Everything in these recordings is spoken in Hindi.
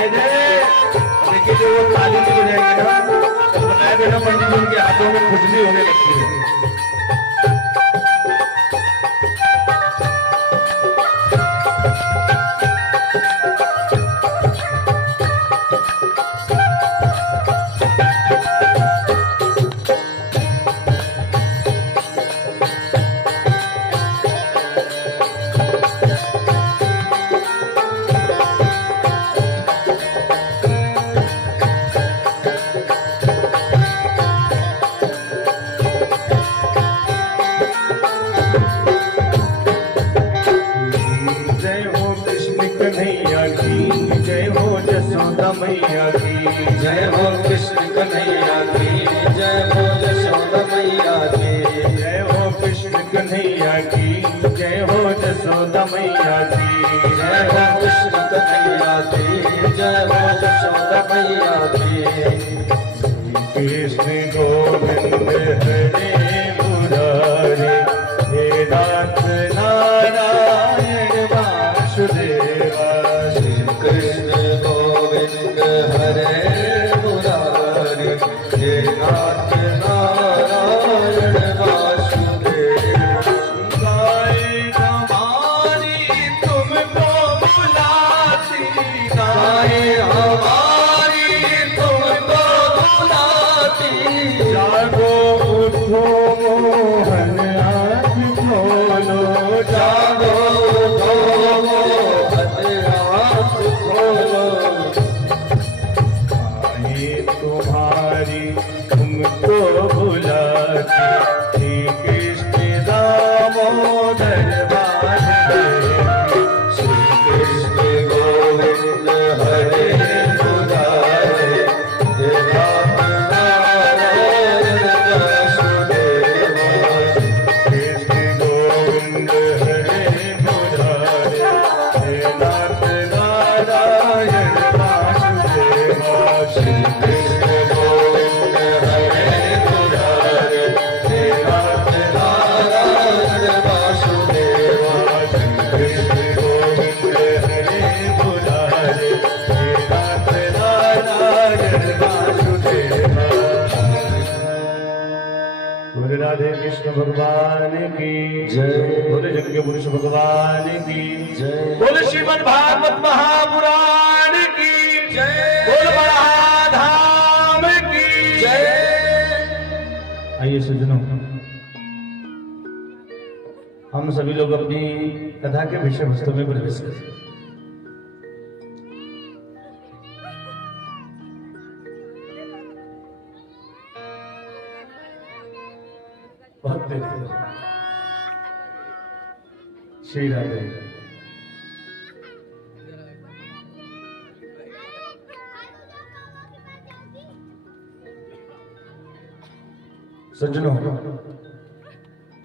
जय जय। देखिए जो वो ताली की बजाएंगे ना तो बताया देना पंडित जी उनके हाथों में खुजली होने लगती है। मैया की जय हो, कृष्ण कन्हैया की जय हो, यशोदा मैया की जय हो, कृष्ण कन्हैया की जय हो, यशोदा मैया की जय हो, कृष्ण कन्हैया की जय हो, यशोदा मैया की। कृष्ण गोविंद हरे मुरारे हे नाथ नारायण वासुदेवा। श्री कृष्ण गोविंद हरे मुरारे हे नाथ नारायण वासुदेवा। गाय हमारी तुमको बुलाती, गाय हमारी तुमको बुलाती। जागो उठो मोहन आँख खोलो, जागो उठो मोहन आँख खोलो। तुम्हारी तुमको बुलाती, श्री कृष्ण दामोदर वासुदेव। श्री कृष्ण गोविंद हरे मुरारे हे नाथ नारायण वासुदेवा। कृष्ण गोविंद हरे मुरारे हे नाथ नारायण वासुदेवा। श्री कृष्ण गोविंद हरे मुरारे हे नाथ नारायण वासुदेवा। श्री कृष्ण गोविंद हरे मुरारे हे नाथ नारायण वासुदेवा। बोले राधे कृष्ण भगवान की जय, बोले यज्ञ पुरुष भगवान की जय, बोले श्रीमद् भागवत महापुराण की जय, बोले बड़ाधाम की जय। आइए सज्जनों, हम सभी लोग अपनी कथा के विषय वस्तु में प्रवेश करें। बहुत देर श्री राधे। सज्जनों,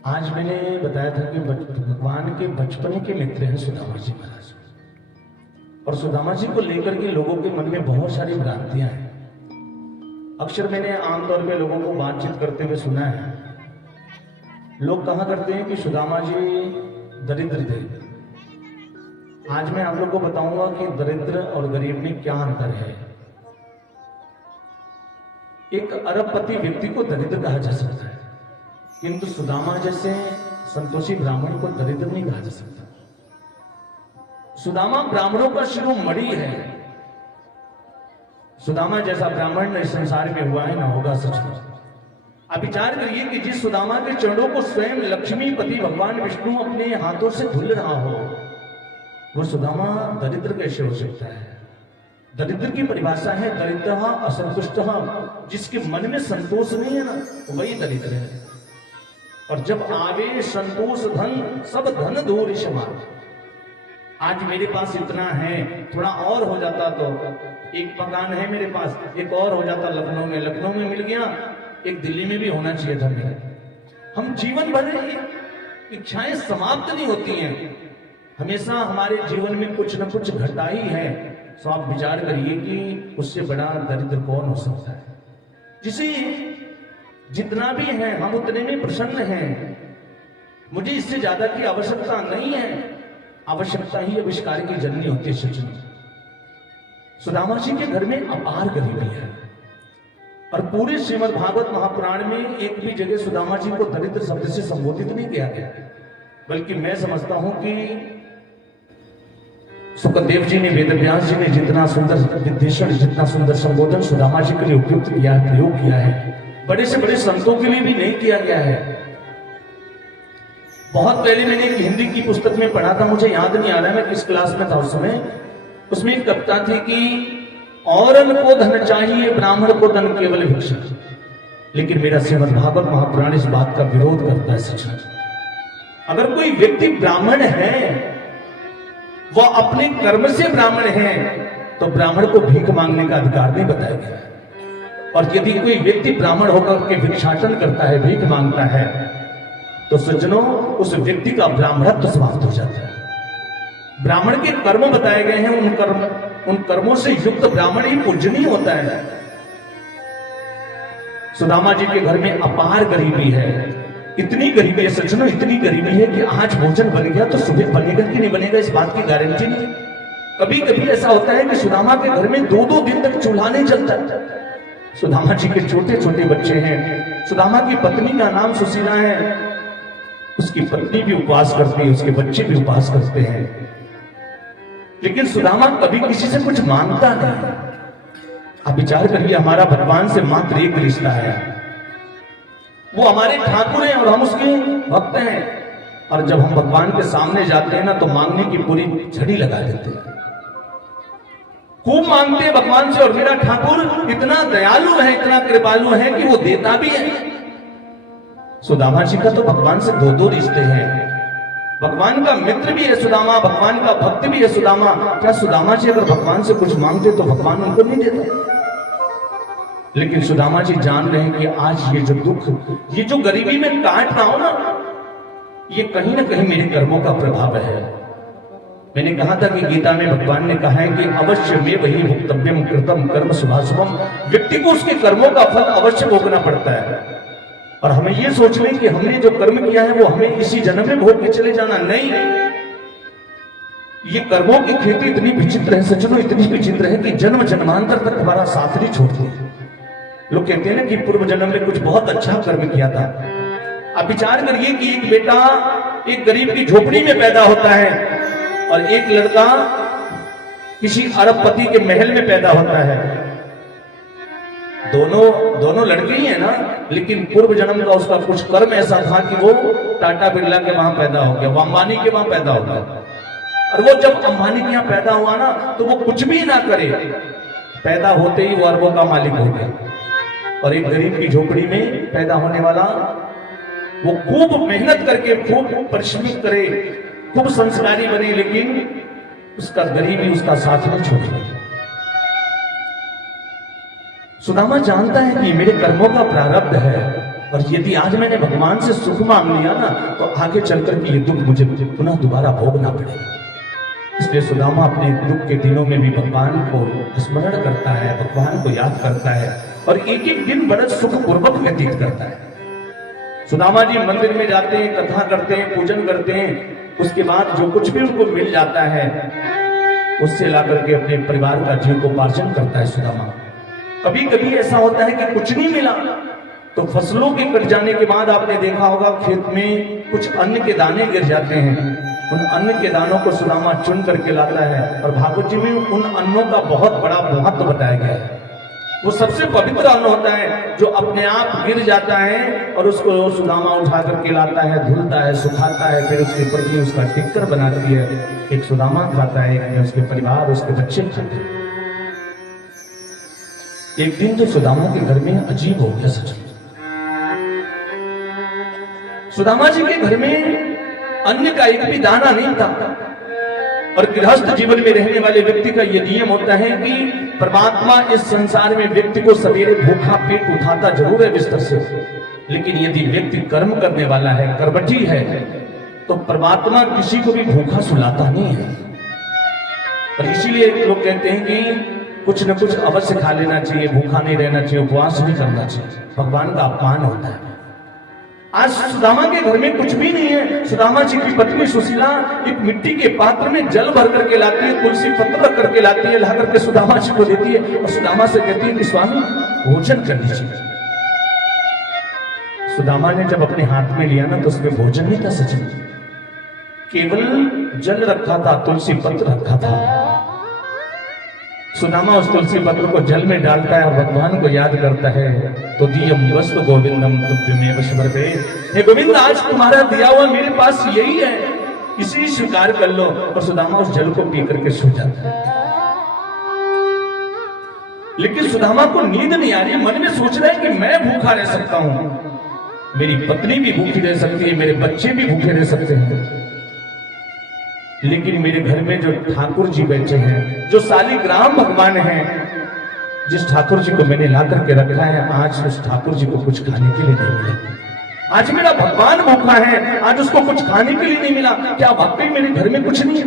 आज मैंने बताया था कि भगवान के बचपन के मित्र हैं सुदामा जी महाराज, और सुदामा जी को लेकर के लोगों के मन में बहुत सारी भ्रांतियां हैं। अक्सर मैंने आमतौर पे लोगों को बातचीत करते हुए सुना है, लोग कहा करते हैं कि सुदामा जी दरिद्र थे। आज मैं आप लोग को बताऊंगा कि दरिद्र और गरीब में क्या अंतर है। एक अरबपति व्यक्ति को दरिद्र कहा जा सकता है, किंतु सुदामा जैसे संतोषी ब्राह्मण को दरिद्र नहीं कहा जा सकता। सुदामा ब्राह्मणों का शिरोमणि है। सुदामा जैसा ब्राह्मण इस संसार में हुआ है ना होगा, सच में। अब विचार करिए कि जिस सुदामा के चरणों को स्वयं लक्ष्मीपति भगवान विष्णु अपने हाथों से धुल रहा हो, वो सुदामा दरिद्र कैसे हो सकता है। दरिद्र की परिभाषा है दरिद्रः असंतुष्टः, जिसके मन में संतोष नहीं है ना वही दरिद्र है। और जब आवे संतोष धन, सब धन दूर समान। आज मेरे पास इतना है, थोड़ा और हो जाता तो, एक मकान है मेरे पास, एक और हो जाता लखनऊ में, लखनऊ में मिल गया, एक दिल्ली में भी होना चाहिए था मेरा। हम जीवन भर इच्छाएं समाप्त नहीं होती हैं, हमेशा हमारे जीवन में कुछ न कुछ घटा ही है। तो आप विचार करिए कि उससे बड़ा दरिद्र कौन हो सकता है। जिसे जितना भी है हम उतने में प्रसन्न हैं, मुझे इससे ज्यादा की आवश्यकता नहीं है। आवश्यकता ही आविष्कार की जननी होती है। सच में सुदामा जी के घर में अपार गरीबी है और पूरे श्रीमद् भागवत महापुराण में एक भी जगह सुदामा जी को दरिद्र शब्द से संबोधित नहीं किया गया, बल्कि मैं समझता हूं कि सुखदेव जी ने, वेदव्यास जी ने जितना सुंदर विद्वेषण, जितना सुंदर संबोधन सुदामा जी के लिए उपयुक्त किया है, प्रयोग किया है, बड़े से बड़े संतों के लिए भी नहीं किया गया है। बहुत पहले मैंने एक हिंदी की पुस्तक में पढ़ा था, मुझे याद नहीं आ रहा है मैं किस क्लास में था उस समय। उसमें एक कविता थी कि औरन को धन चाहिए, ब्राह्मण को धन केवल भिक्षा। लेकिन मेरा श्रीमद् भागवत महापुराण इस बात का विरोध करता है। सच अगर कोई व्यक्ति ब्राह्मण है, वह अपने कर्म से ब्राह्मण है, तो ब्राह्मण को भीख मांगने का अधिकार नहीं बताया गया। और यदि कोई व्यक्ति ब्राह्मण होकर के भिक्षाटन करता है, भीख मांगता है, तो सज्जनों उस व्यक्ति का ब्राह्मणत्व समाप्त हो जाता है। ब्राह्मण के कर्म बताए गए हैं, उन कर्मों से युक्त ब्राह्मण ही पूजनीय होता है। सुदामा जी के घर में अपार गरीबी है, इतनी गरीबी है सज्जनों, इतनी गरीबी है कि आज भोजन बन गया तो सुबह बनेगा कि नहीं बनेगा इस बात की गारंटी नहीं। कभी कभी ऐसा होता है कि सुदामा के घर में 2-2 दिन तक चूल्हा नहीं जलता। सुदामा जी के छोटे छोटे बच्चे हैं। सुदामा की पत्नी का नाम सुशीला है, उसकी पत्नी भी उपवास करती है, उसके बच्चे भी उपवास करते हैं, लेकिन सुदामा कभी किसी से कुछ मांगता नहीं। आप विचार करिए, हमारा भगवान से मात्र एक रिश्ता है, वो हमारे ठाकुर हैं और हम उसके भक्त हैं। और जब हम भगवान के सामने जाते हैं ना, तो मांगने की पूरी झड़ी लगा देते हैं, खूब मांगते हैं भगवान से। और मेरा ठाकुर इतना दयालु है, इतना कृपालु है कि वो देता भी है। सुदामा जी का तो भगवान से 2-2 रिश्ते हैं। भगवान का मित्र भी है सुदामा, भगवान का भक्त भी है सुदामा। क्या सुदामा जी अगर भगवान से कुछ मांगते तो भगवान उनको नहीं देते? लेकिन सुदामा जी जान रहे हैं कि आज ये जो दुख, ये जो गरीबी में काट रहा हूं ना, ये कहीं ना कहीं मेरे कर्मों का प्रभाव है। मैंने कहा था कि गीता में भगवान ने कहा है कि अवश्य में वही भुक्तव्यम कृतम कर्म शुभाशुभम, व्यक्ति को उसके कर्मों का फल अवश्य भोगना पड़ता है। और हमें ये सोच लें कि हमने जो कर्म किया है वो हमें इसी जन्म में भोग के चले जाना, नहीं। ये कर्मों की खेती इतनी विचित्र है सज्जनों, इतनी विचित्र है कि जन्म जन्मांतर तक हमारा साथ नहीं छोड़ती। लोग कहते हैं ना कि पूर्व जन्म में कुछ बहुत अच्छा कर्म किया था। अब विचार करिए कि एक बेटा एक गरीब की झोपड़ी में पैदा होता है और एक लड़का किसी अरबपति के महल में पैदा होता है। दोनों लड़के ही है ना, लेकिन पूर्व जन्म का उसका कुछ कर्म ऐसा था कि वो टाटा बिरला के वहां पैदा हो गया, वो अंबानी के वहां पैदा हो गया। और वो जब अंबानी के यहाँ पैदा हुआ ना, तो वो कुछ भी ना करे, पैदा होते ही वो अरबों का मालिक हो गया। और एक गरीब की झोपड़ी में पैदा होने वाला, वो खूब मेहनत करके, खूब परिश्रम करे, खूब संस्कारी बने, लेकिन उसका गरीबी उसका साथ नहीं छोड़े। सुदामा जानता है कि मेरे कर्मों का प्रारब्ध है, और यदि आज मैंने भगवान से सुख मांग लिया ना, तो आगे चलकर के ये दुख मुझे पुनः दोबारा भोगना पड़ेगा। इसलिए सुदामा अपने दुख के दिनों में भी भगवान को स्मरण करता है, भगवान को याद करता है, और एक एक दिन बड़ा सुखपूर्वक व्यतीत करता है। सुदामा जी मंदिर में जाते हैं, कथा करते हैं, पूजन करते हैं, उसके बाद जो कुछ भी उनको मिल जाता है उससे ला करके अपने परिवार का जीविकोपार्जन करता है सुदामा। कभी कभी ऐसा होता है कि कुछ नहीं मिला, तो फसलों के कट जाने के बाद आपने देखा होगा खेत में कुछ अन्न के दाने गिर जाते हैं। उन अन्न के दानों को सुदामा चुन करके लाता है, और भागवत जी में उन अन्नों का बहुत बड़ा महत्व बताया गया है। वो सबसे पवित्र अन्न होता है जो अपने आप गिर जाता है, और उसको सुदामा उठा करके लाता है, धुलता है, सुखाता है, फिर उसके प्रति उसका टिक्कर बनाती है। एक सुदामा खाता है, एक उसके परिवार, उसके बच्चे खाते हैं। एक दिन तो सुदामा के घर में अजीब हो गया सच। सुदामा जी के घर में अन्न का एक भी दाना नहीं था। और गृहस्थ जीवन में रहने वाले व्यक्ति का यह नियम होता है कि परमात्मा इस संसार में व्यक्ति को सवेरे भूखा पेट उठाता जरूर है बिस्तर से, लेकिन यदि व्यक्ति कर्म करने वाला है, कर्मठी है, तो परमात्मा किसी को भी भूखा सुलाता नहीं है। और इसीलिए लोग कहते हैं कि कुछ न कुछ अवश्य खा लेना चाहिए, भूखा नहीं रहना चाहिए, उपवास नहीं करना चाहिए। भगवान का अपमान होता है। आज सुदामा के घर में कुछ भी नहीं है। सुदामा जी की पत्नी सुशीला एक मिट्टी के पात्र में जल भर करके लाती है, तुलसी पत्र रख करके लाती है, ला करके सुदामा जी को देती है और सुदामा से कहती है कि स्वामी भोजन कर लीजिए। सुदामा ने जब अपने हाथ में लिया ना तो उसमें भोजन नहीं था सचिन, केवल जल रखा था, तुलसी पत्र रखा था। सुदामा उस तुलसी पत्र को जल में डालता है और भगवान को याद करता है, तो दियम वस्तु गोविंदम तुभ्यमेव स्मरते। हे गोविंद, आज तुम्हारा दिया हुआ मेरे पास यही है, इसी स्वीकार कर लो। और सुदामा उस जल को पी करके सो जाता है। लेकिन सुदामा को नींद नहीं आ रही, मन में सोच रहा है कि मैं भूखा रह सकता हूं, मेरी पत्नी भी भूखी रह सकती है, मेरे बच्चे भी भूखे रह सकते हैं, लेकिन मेरे घर में जो ठाकुर जी बैठे हैं, जो शालिग्राम भगवान हैं, जिस ठाकुर जी को मैंने ला करके रखा है, आज उस ठाकुर जी को कुछ खाने के लिए नहीं मिला। आज मेरा भगवान भूखा है, आज उसको कुछ खाने के लिए नहीं मिला। क्या वाकई मेरे घर में कुछ नहीं है?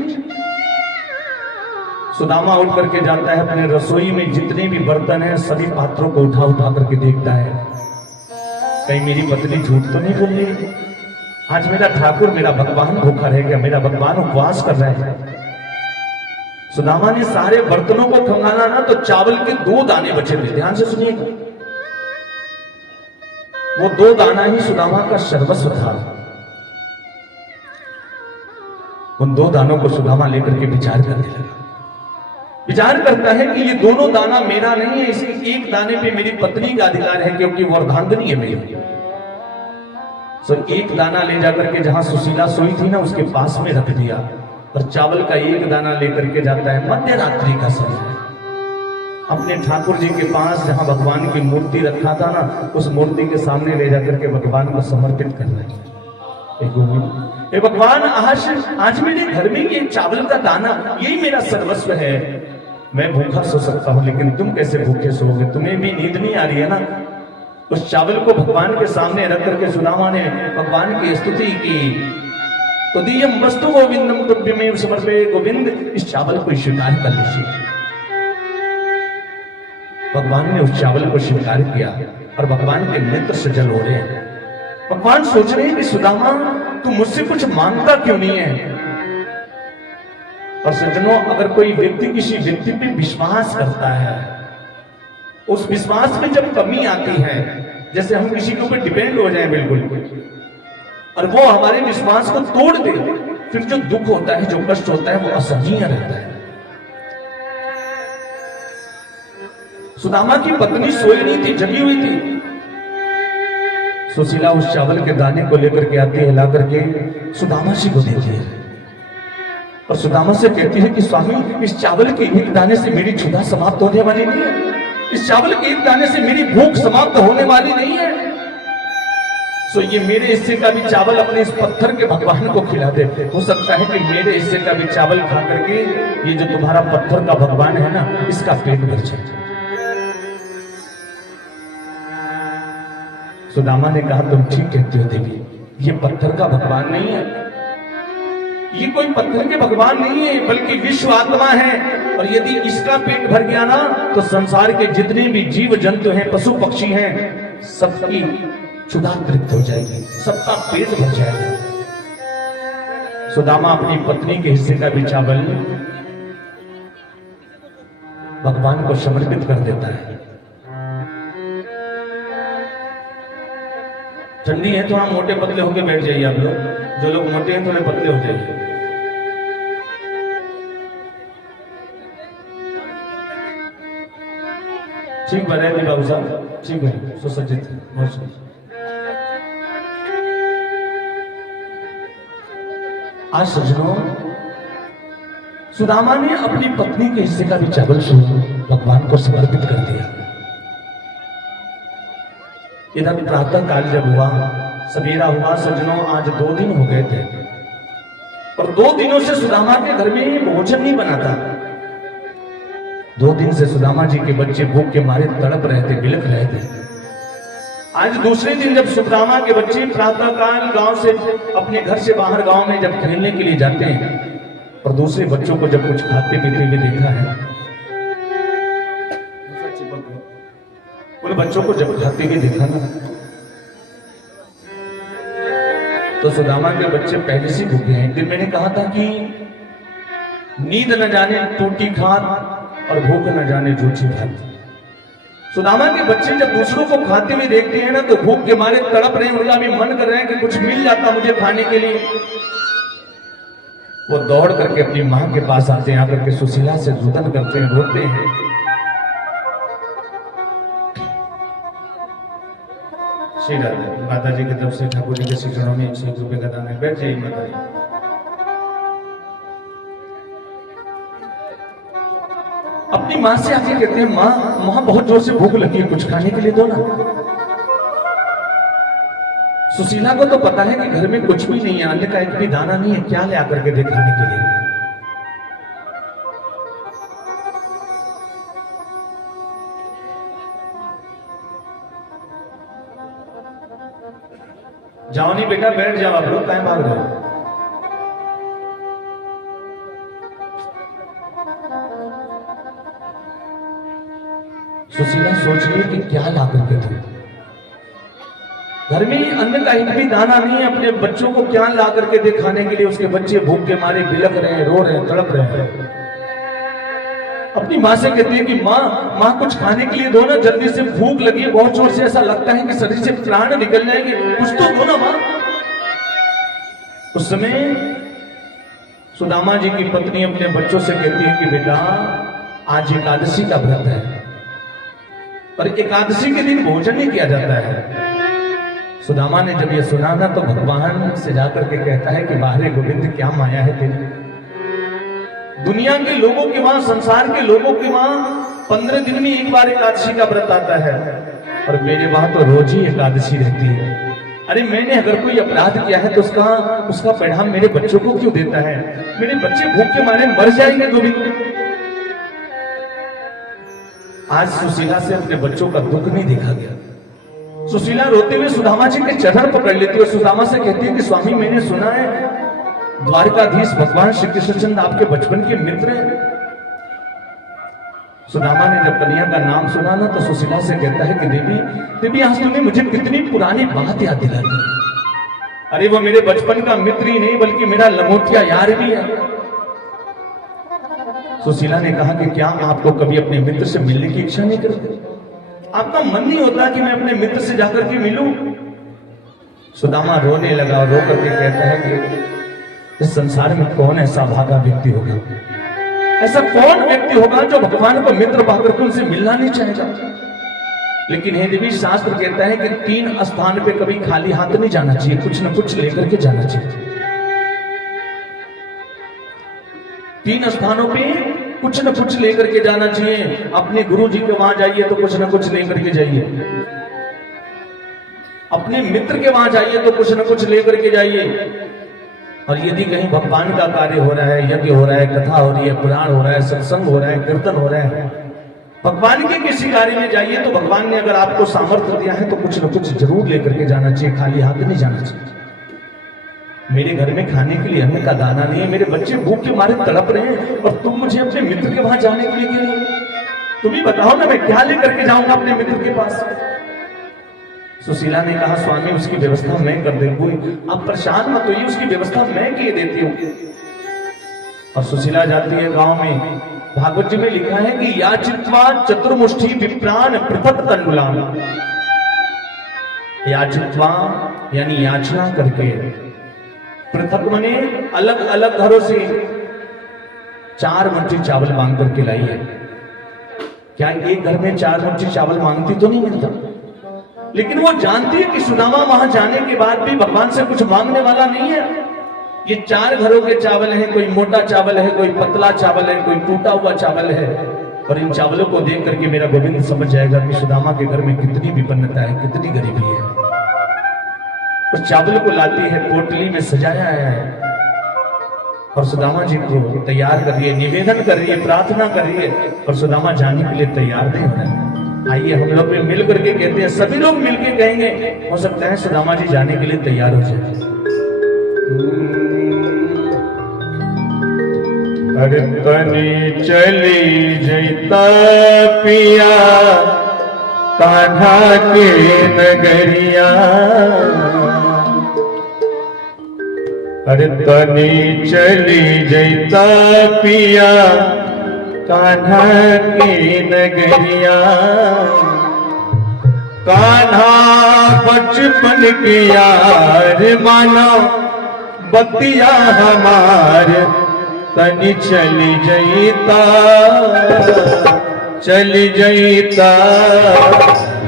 सुदामा उठ करके जाता है, अपने रसोई में जितने भी बर्तन हैं सभी पात्रों को उठा उठा करके देखता है, कहीं मेरी पत्नी झूठ तो नहीं बोल रही? आज मेरा ठाकुर, मेरा भगवान भूखा रह गया, मेरा भगवान उपवास कर रहा है। सुदामा ने सारे बर्तनों को खंगाला ना तो चावल के 2 दाने बचे थे। ध्यान से सुनिएगा, वो 2 दाना ही सुदामा का सर्वस्व था। उन 2 दानों को सुदामा लेकर के विचार करने लगा। विचार करता है कि ये दोनों दाना मेरा नहीं है, इसके एक दाने पे मेरी पत्नी का अधिकार है, क्योंकि वो अर्धांगिनी है मेरी। तो एक दाना ले जाकर के जहां सुशीला सोई थी ना उसके पास में रख दिया, और चावल का एक दाना लेकर के जाता है, मध्य रात्रि का समय, अपने ठाकुर जी के पास जहां भगवान की मूर्ति रखा था ना, उस मूर्ति के सामने ले जाकर के भगवान को समर्पित कर रहा है। हे भगवान, आज मेरे घर में ये चावल का दाना यही मेरा सर्वस्व है। मैं भूखा सो सकता हूं, लेकिन तुम कैसे भूखे सोओगे? तुम्हें भी नींद नहीं आ रही है ना? उस चावल को भगवान के सामने रख करके सुदामा ने भगवान की स्तुति की, तो दियम वस्तु गोविंदम तुभ्यमेव समर्पये। गोविंद, इस चावल को स्वीकार कर लीजिए। भगवान ने उस चावल को स्वीकार किया और भगवान के नेत्र से जल हो रहे हैं। भगवान सोच रहे हैं कि सुदामा, तू मुझसे कुछ मांगता क्यों नहीं है? और सज्जनों, अगर कोई व्यक्ति किसी व्यक्ति पे विश्वास करता है, उस विश्वास में जब कमी आती है, जैसे हम किसी के ऊपर डिपेंड हो जाए बिल्कुल, और वो हमारे विश्वास को तोड़ दे, फिर जो दुख होता है, जो कष्ट होता है, वो असहनीय रहता है। सुदामा की पत्नी सोई नहीं थी, जगी हुई थी। सुशीला उस चावल के दाने को लेकर के आती है, ला करके सुदामा जी को देती है और सुदामा से कहती है कि स्वामी, इस चावल के एक दाने से मेरी क्षुधा समाप्त होने वाली नहीं है, इस चावल के एक दाने से मेरी भूख समाप्त होने वाली नहीं है। सो ये मेरे हिस्से का भी चावल अपने इस पत्थर के भगवान को खिला दे। हो सकता है कि मेरे हिस्से का भी चावल खा करके ये जो तुम्हारा पत्थर का भगवान है ना, इसका पेट भर जाए। सुदामा ने कहा, तुम ठीक कहते हो देवी, ये पत्थर का भगवान नहीं है, ये कोई पत्थर के भगवान नहीं है, बल्कि विश्व आत्मा है। और यदि इसका पेट भर गया ना, तो संसार के जितने भी जीव जंतु हैं, पशु पक्षी हैं, सबकी क्षुधा तृप्त हो जाएगी, सबका पेट भर जाएगा। सुदामा अपनी पत्नी के हिस्से का भी चावल भगवान को समर्पित कर देता है। ठंडी है, थोड़ा मोटे पतले होके बैठ जाइए आप लोग, जो लोग मोटे हैं थोड़े पतले हो जाइए। ठीक बने थे बाबू साहब, ठीक है, सुसज्जित है। आज सज्जनों, सुदामा ने अपनी पत्नी के हिस्से का भी चावल भगवान को समर्पित कर दिया। इधर प्रातः काल जब हुआ, सवेरा हुआ सज्जनों, आज 2 दिन हो गए थे और 2 दिनों से सुदामा के घर में भोजन नहीं बना था। 2 दिन से सुदामा जी के बच्चे भूख के मारे तड़प रहे थे, बिलख रहे थे। आज दूसरे दिन जब सुदामा के बच्चे प्रातः काल गांव से, अपने घर से बाहर गांव में जब खेलने के लिए जाते हैं और दूसरे बच्चों को जब कुछ खाते पीते हुए देखा है, उन बच्चों को जब खाते हुए देखा ना, तो सुदामा के बच्चे पहले से भूखे हैं। एक दिन मैंने कहा था कि नींद न जाने टूटी खात और भूख न जाने जूठी खात। सुदामा के बच्चे जब दूसरों को खाते हुए देखते हैं ना तो भूख के मारे तड़प रहे हैं, उनका भी मन कर रहा है कि कुछ मिल जाता मुझे खाने के लिए। वो दौड़ करके अपनी मां के पास आते हैं, आकर के सुशीला से रुदन करते हैं, रोते हैं। श्री राधे माता जी की तरफ से ठाकुर जी के शिक्षणों में 101 रुपए का दान है। बैठ जाइए माता जी। अपनी मां से आके कहते हैं, मां बहुत जोर से भूख लगी है, कुछ खाने के लिए दो ना। सुशीला को तो पता है कि घर में कुछ भी नहीं है, अन्न का एक भी दाना नहीं है, क्या ले आकर के दे खाने के लिए। जाओ नहीं बेटा, बैठ जाओ, आप लोग कहीं भाग रहे हो। सुशीला सोच रही कि क्या ला करके दो, घर में अन्न का एक भी दाना नहीं है, अपने बच्चों को क्या ला करके दे खाने के लिए। उसके बच्चे भूख के मारे बिलख रहे हैं, रो रहे हैं, तड़प रहे हैं। अपनी माँ से कहते हैं कि माँ कुछ खाने के लिए दो ना, जल्दी से भूख लगी है बहुत जोर से, ऐसा लगता है कि शरीर से प्राण निकल जाएंगे, कुछ तो दो ना माँ। उस समय सुदामा जी की पत्नी अपने बच्चों से कहती है कि बेटा आज एकादशी का व्रत है और एकादशी के दिन भोजन नहीं किया जाता है। सुदामा ने जब ये सुना ना तो भगवान से जाकर के कहता है कि बाहरे गोविंद क्या माया है तेरी। दुनिया के लोगों के वहां, संसार के लोगों के वहां 15 दिन में एक बार एकादशी का व्रत आता है और मेरे वहां तो रोज ही एकादशी रहती है। अरे मैंने अगर कोई अपराध किया है तो उसका परिणाम मेरे बच्चों को क्यों देता है? मेरे बच्चे भूख के मारे मर जाएंगे गोविंद। आज सुशीला से अपने बच्चों का दुख नहीं देखा गया। सुशीला रोते हुए सुदामा जी के चरण पकड़ लेती है और सुदामा से कहती है कि स्वामी मैंने सुना है द्वारकाधीश भगवान श्री कृष्णचंद्र आपके बचपन के मित्र हैं। सुदामा ने जब कन्या का नाम सुना ना तो सुशीला से कहता है कि देवी आज तुमने मुझे कितनी पुरानी बात याद दिला दी। अरे वो मेरे बचपन का मित्र ही नहीं बल्कि मेरा लंगोटिया यार भी है। सुशीला ने कहा कि क्या आपको कभी अपने मित्र से मिलने की इच्छा नहीं करती? आपका मन नहीं होता कि मैं अपने मित्र से जाकर के मिलूं? सुदामा रोने लगा और रो करके कहता है कि इस संसार में कौन ऐसा भागा व्यक्ति होगा, ऐसा कौन व्यक्ति होगा जो भगवान को मित्र पाकर के उनसे मिलना नहीं चाहेगा। लेकिन हे देवी शास्त्र कहता है कि 3 स्थान पे कभी खाली हाथ नहीं जाना चाहिए, कुछ न कुछ लेकर के जाना चाहिए। 3 स्थानों पे कुछ न कुछ लेकर के जाना चाहिए। अपने गुरु जी के वहां जाइए तो कुछ न कुछ लेकर के जाइए, अपने मित्र के वहां जाइए तो कुछ न कुछ लेकर के जाइए। और यदि कहीं भगवान का कार्य हो रहा है, यज्ञ हो रहा है, कथा हो रही है, पुराण हो रहा है, सत्संग हो रहा है, कीर्तन हो रहा है, भगवान के किसी कार्य में जाइए तो भगवान ने अगर आपको सामर्थ्य दिया है तो कुछ न कुछ जरूर लेकर के जाना चाहिए, खाली हाथ नहीं जाना चाहिए। मेरे घर में खाने के लिए अन्न का दाना नहीं है, मेरे बच्चे भूख के मारे तड़प रहे हैं और तुम मुझे अपने मित्र के वहां जाने के लिए तुम ही बताओ ना मैं क्या लेकर के जाऊंगा अपने मित्र के पास। सुशीला ने कहा स्वामी उसकी व्यवस्था मैं कर दूंगी, आप परेशान मत होइए, उसकी व्यवस्था मैं किए देती हूँ। और सुशीला जाती है गांव में। भागवत जी में लिखा है कि याचित्वा चतुर्मुष्टि विप्रान पृथक तंडुलाम। याचित्वा यानी याचना करके, पृथक मने अलग अलग घरों से 4 मुट्ठी चावल मांग करके लाई है। क्या एक घर में 4 मुट्ठी चावल मांगती तो नहीं मिलता, लेकिन वो जानती है कि सुदामा वहां जाने के बाद भी भगवान से कुछ मांगने वाला नहीं है। ये 4 घरों के चावल हैं, कोई मोटा चावल है, कोई पतला चावल है, कोई टूटा हुआ चावल है। और इन चावलों को देख करके मेरा गोविंद समझ जाएगा कि सुदामा के घर में कितनी विपन्नता है, कितनी गरीबी है। उस चावल को लाती है, पोटली में सजाया है और सुदामा जी को तैयार कर रही है, निवेदन कर रही है, प्रार्थना कर रही है और सुदामा जाने के लिए तैयार नहीं है। आइए हम लोग भी मिल करके कहते हैं, सभी लोग मिलके कहेंगे, हो सकता है सुदामा जी जाने के लिए तैयार हो जाए। अरे तनी चली जैता पिया कान्हा के नगरिया, अरे तनी चली जैता पिया कान्हा की नगरिया, कान्हा बचपन के यार मानो बतिया हमार, तनी चली जैता चली जैता,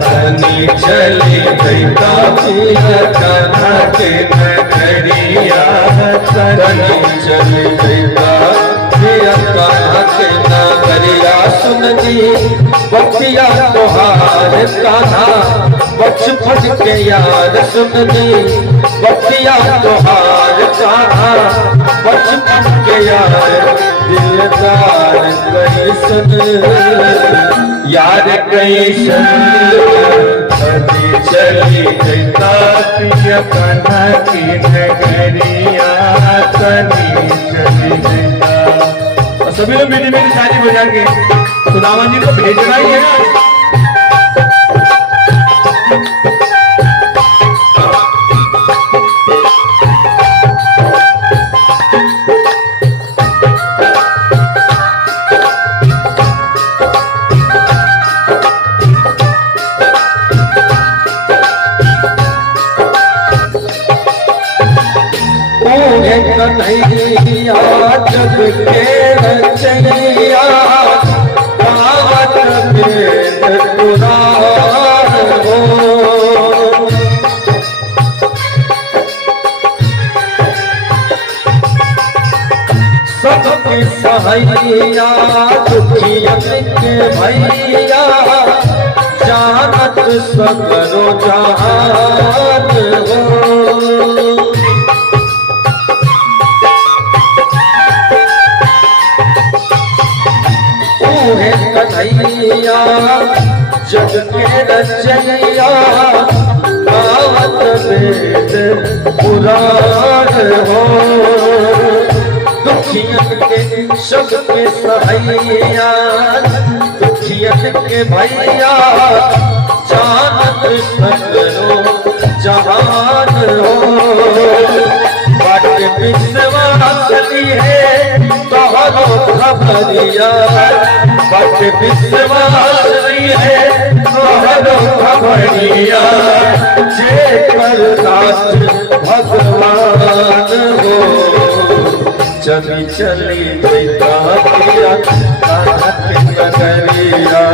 तनी चली जैता पिया कान्हा के नगरिया, तनी चली जैता पिया कान्हा के नगरिया। सुननी बतिया तोहार कान्हा बचपन के यार, सुननी बतिया तोहार कान्हा बचपन के यार, दिलदार कैसन यार कैसन, तनी चली जैता पिया कान्हा की नगरिया, तनी चली जैता। और सभी लोग मेरी मेरी ताली बजा के सुदामा जी को भेजना ही है ना। कन्हैया जग के रचैया, गावत वेद पुराण हो, सबके सहैया दुखियन के भैया, जानत सगरो जहान हो। कन्हैया जग के रचैया, गावत वेद पुराण हो, दुखियन के सबके सहैया, दुखियन के भैया, जानत सगरो जहान हो। बट विश्वास लिए तोहरो खबरिया, बट विश्वास लिए तोहरो खबरिया, जे करनाथ भगवान हो, चली चली जैता पिया कान्हा के नगरिया,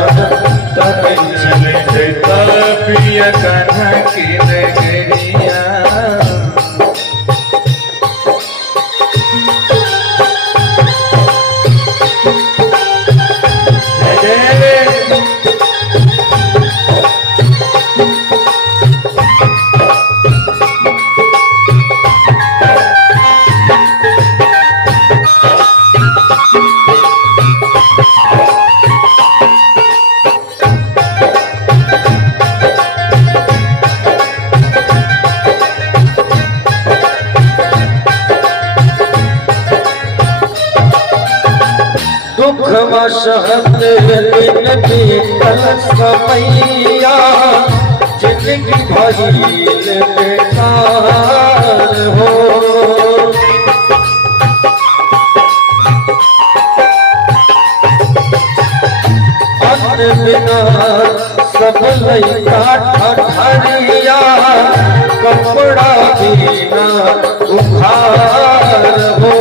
तनी चली जैता पिया कान्हा की नगरिया। दुखवा सहत दिन बीतल समैया, जिंदगी भइल बेकार हो, अन्न बिना सब लइका ठठरिया, कपड़ा बिना उघार हो।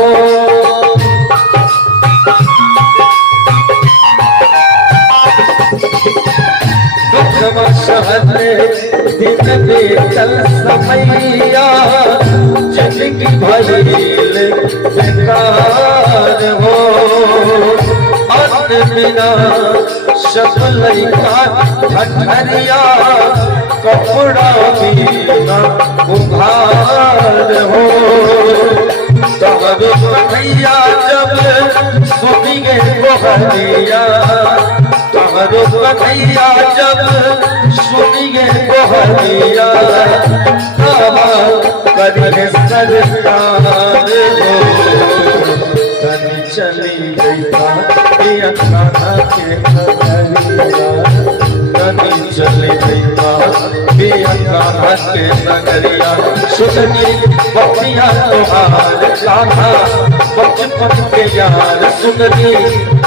सहत दिन बीतल समैया, जिंदगी भइल बेकार हो, अन्न बिना सब लइका ठठरिया, कपड़ा बिना उघार हो। तोहरो कन्हैया जब सुनिए गोहरिया, तोहरो कन्हैया जब सुनिए गोहरिया, करिए सरकार हो, तनी चली जैता पिया कान्हा के नगरिया, तनी चली जैता पिया कान्हा के नगरिया। सुननी बतिया तोहार कान्हा बचपन के यार सुन ली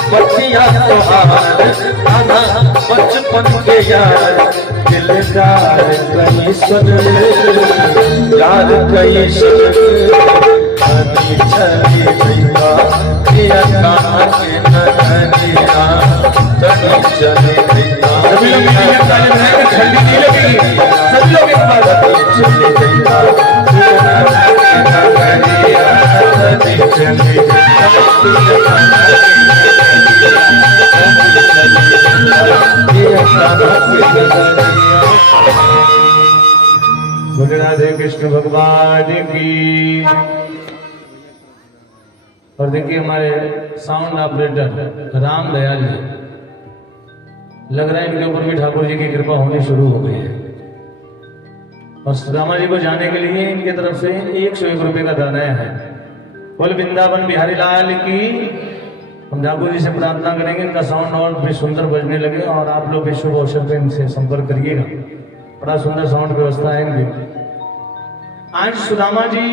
बतिया तोहार कान्हा बचपन के यार दिलदार कहीं सुन यार कहीं सुन कहीं चली गईया किया कान्हा के नगरिया कहीं चली गईया सभी लोग मिलकर ताली बजाएंगे, ठंडी नहीं लगेगी। सभी लोग एक बार चली गईया नगरिया कहीं चली बोले राधे कृष्ण भगवान की। और देखिए हमारे साउंड ऑपरेटर राम दयाल जी, लग रहा है इनके ऊपर भी ठाकुर जी की कृपा होनी शुरू हो गई है। और सुदामा जी को जाने के लिए इनकी तरफ से 101 रुपए का दाना है। बोल वृंदावन बिहारी लाल की। हम ठाकुर जी से प्रार्थना करेंगे इनका साउंड और भी सुंदर बजने लगे, और आप लोग भी शुभ अवसर पर इनसे संपर्क करिएगा। बड़ा सुंदर साउंड व्यवस्था है इनकी। आज सुदामा जी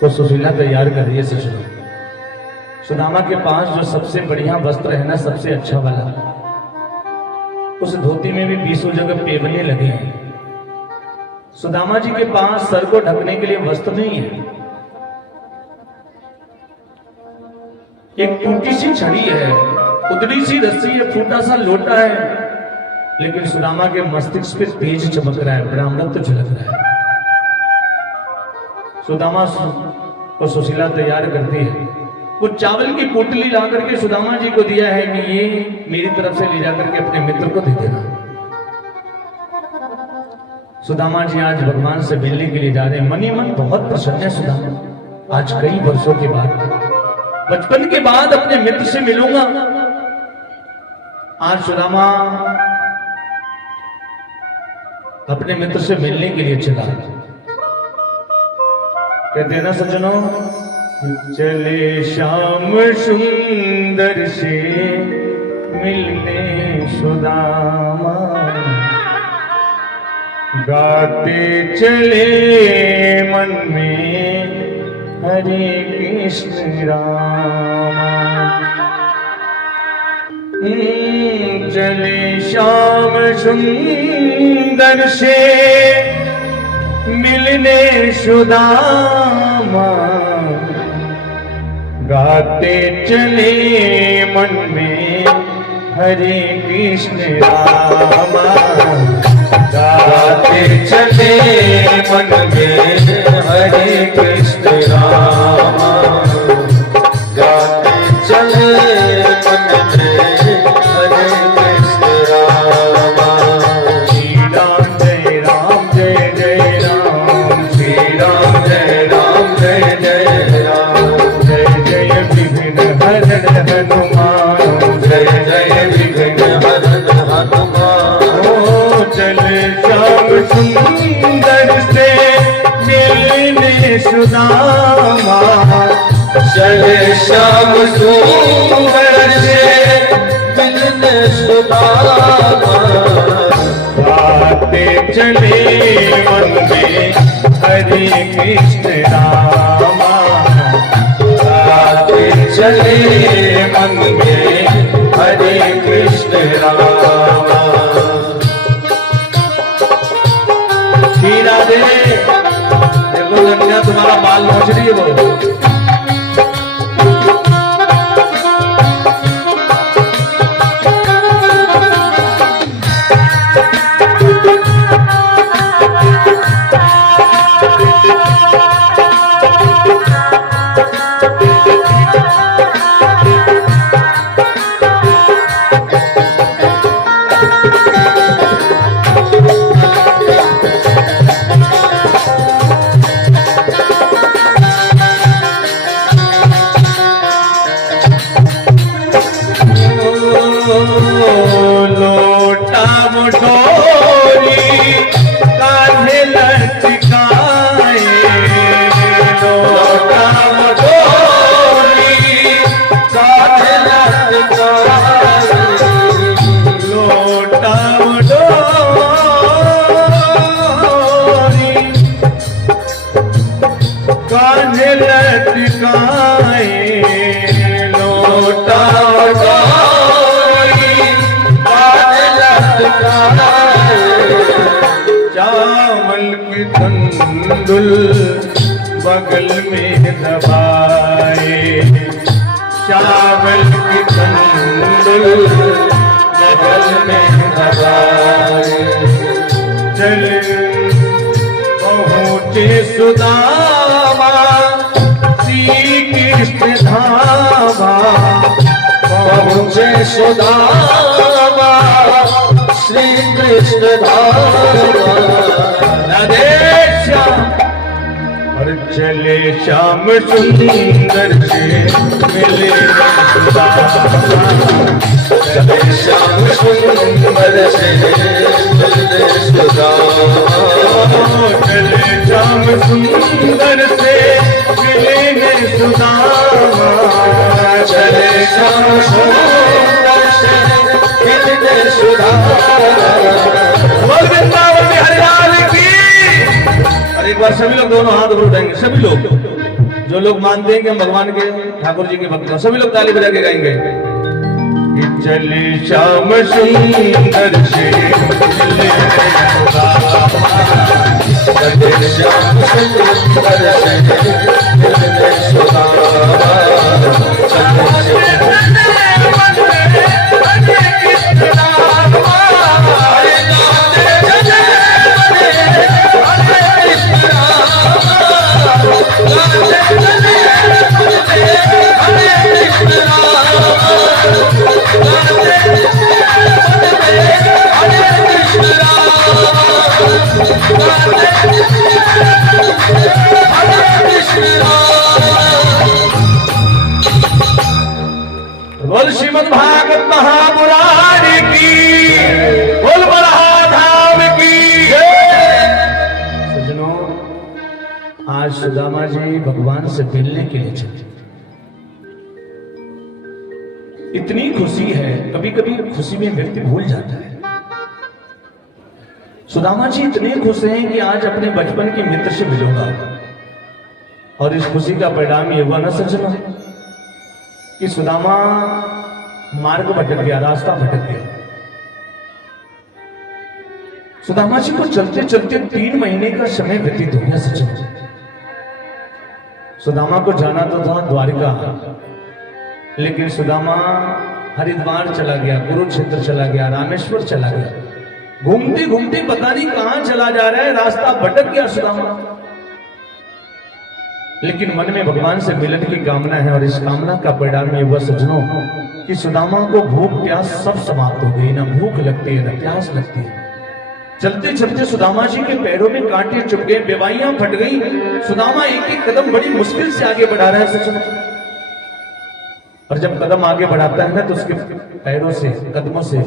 को सुशीला तैयार कर रही है। सुदामा के पास जो सबसे बढ़िया वस्त्र है ना, सबसे अच्छा वाला, उस धोती में भी 20 जगह पेवने लगे हैं। सुदामा जी के पास सर को ढकने के लिए वस्त्र नहीं है। एक टूटी सी छड़ी है, उतरी सी रस्सी है, फूटा सा लोटा है, लेकिन सुदामा के मस्तिष्क पे तेज चमक रहा है, ब्राह्मणत्व झलक रहा है। सुदामा को सुशीला तैयार करती है। वो चावल की पोटली ला करके सुदामा जी को दिया है कि ये मेरी तरफ से ले जाकर के अपने मित्र को दे देना। सुदामा जी आज भगवान से मिलने के लिए जा रहे हैं। मनी मन बहुत प्रसन्न है सुदामा। आज कई वर्षों के बाद, बचपन के बाद अपने मित्र से मिलूंगा। आज सुदामा अपने मित्र से मिलने के लिए चला। कहते हैं ना सज्जनों, चले श्याम सुंदर से मिलने सुदामा, गाते चले मन में हरे कृष्ण रामा। चले श्याम सुंदर से मिलने सुदामा, गाते चले मन में हरे कृष्ण रामा। गाते चले मन में हरे कृष्ण रामा, गाते चले मन में हरे कृष्ण रामा। श्री राम जय राम जय जय राम, श्री राम जय राम जय जय राम, जय जय विघ्न हरण हनुमान, जय जय विघ्न हरण हनुमान। ओ चले श्याम सुंदर से मिलने सुदामा, चले श्याम सुंदर से मिलने सुदामा, गाते चले मन में हरे कृष्ण रामा। गाते चले मन में हरे कृष्ण रामा। श्री राधे। देखो लड़कियां, तुम्हारा बाल नोच रही है वो। बगल में दबाए, चावल की तंदूर बगल में दबाए। चल पहुँचे सुदामा श्री कृष्ण धामा, पहुँचे सुदामा श्री कृष्ण धामा। राधे श्याम और चले श्याम सुंदर से मिले सुदामा, चले श्याम सुंदर से मिले सुदामा, चले श्याम सुंदर से मिले सुदामा, चले श्याम सुंदर से मिले सुदामा। बोल वृंदावन बिहारी लाल की। और एक बार सभी लोग दोनों हाथ उठाएंगे, सभी लोग जो लोग मानते हैं कि हम भगवान के ठाकुर जी के भक्त हैं, सभी लोग ताली बजा के गाएंगे। चले श्याम सुंदर से मिले सुदामा, चले श्याम सुंदर से मिले सुदामा, बोल श्रीमद् भागवत महापुराण की, बोल बरहा धाम की। सज्जनों, आज सुदामा जी भगवान से मिलने के लिए चले। इतनी खुशी है, कभी कभी खुशी में व्यक्ति भूल जाता है। सुदामा जी इतने खुश हैं कि आज अपने बचपन के मित्र से मिलूंगा, और इस खुशी का परिणाम ये हुआ ना सज्जनों कि सुदामा मार्ग भटक गया, रास्ता भटक गया। सुदामा जी को चलते चलते 3 महीने का समय व्यतीत हो गया सज्जनों। सुदामा को जाना तो था द्वारिका, लेकिन सुदामा हरिद्वार चला गया, कुरुक्षेत्र चला गया, रामेश्वर चला गया। घूमते घूमते पता नहीं कहां चला जा रहा है, रास्ता भटक गया सुदामा। लेकिन मन में भगवान से मिलन की कामना है, और इस कामना का परिणाम ये हुआ सज्जनों कि सुदामा को भूख प्यास सब समाप्त हो गई। ना भूख लगती है, ना प्यास लगती है। चलते चलते सुदामा जी के पैरों में कांटे चुभ गए, बेवाइयां फट गई। सुदामा एक एक कदम बड़ी मुश्किल से आगे बढ़ा रहा है सज्जनों। और जब कदम आगे बढ़ाता है ना, तो उसके पैरों से, कदमों से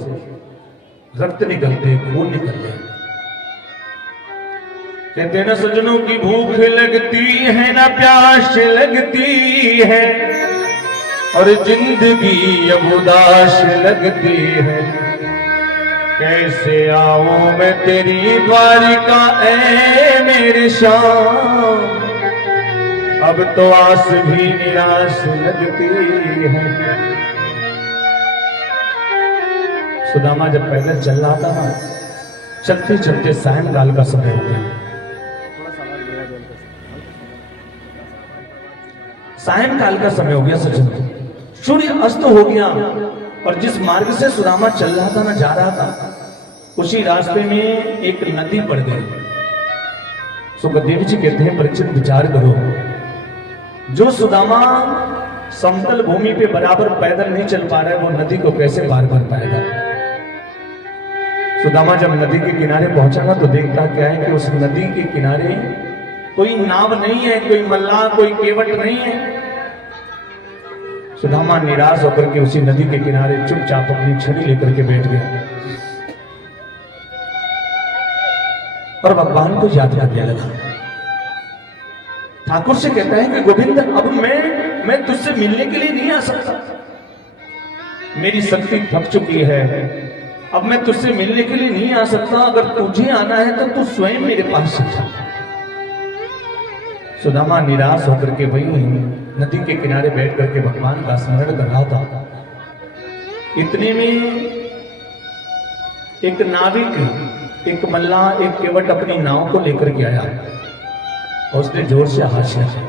रक्त निकलते, खून निकलते हैं। कहते हैं ना सज्जनों की भूख लगती है ना प्यास लगती है, और जिंदगी अब उदास लगती है। कैसे आऊं मैं तेरी द्वारिका ऐ मेरे श्याम, अब तो आस भी निराश लगती है। सुदामा जब पैदल चल रहा था ना, चलते चलते सायंकाल का समय हो गया। सायंकाल का समय हो गया सज्जन, सूर्य अस्त हो गया। और जिस मार्ग से सुदामा चल रहा था ना, जा रहा था, उसी रास्ते में एक नदी पड़ गई। सुखदेव जी कहते हैं, परीक्षित विचार करो, जो सुदामा समतल भूमि पे बराबर पैदल नहीं चल पा रहा है, वो नदी को कैसे पार कर पाएगा। सुदामा जब नदी के किनारे पहुंचा ना, तो देखता क्या है कि उस नदी के किनारे कोई नाव नहीं है, कोई मल्लाह, कोई केवट नहीं है। सुदामा निराश होकर के उसी नदी के किनारे चुपचाप अपनी छड़ी लेकर के बैठ गया और भगवान को याद करने लगा। ठाकुर से कहता है कि गोविंद, अब मैं तुझसे मिलने के लिए नहीं आ सकता, मेरी शक्ति थक चुकी है, अब मैं तुझसे मिलने के लिए नहीं आ सकता। अगर तुझे आना है तो तू स्वयं मेरे पास चल जा। सुदामा निराश होकर के वही नदी के किनारे बैठ करके भगवान का स्मरण कर रहा था। इतने में एक नाविक, एक मल्लाह, एक केवट अपनी नाव को लेकर के आया। और उसने जोर से आवाज लगाई।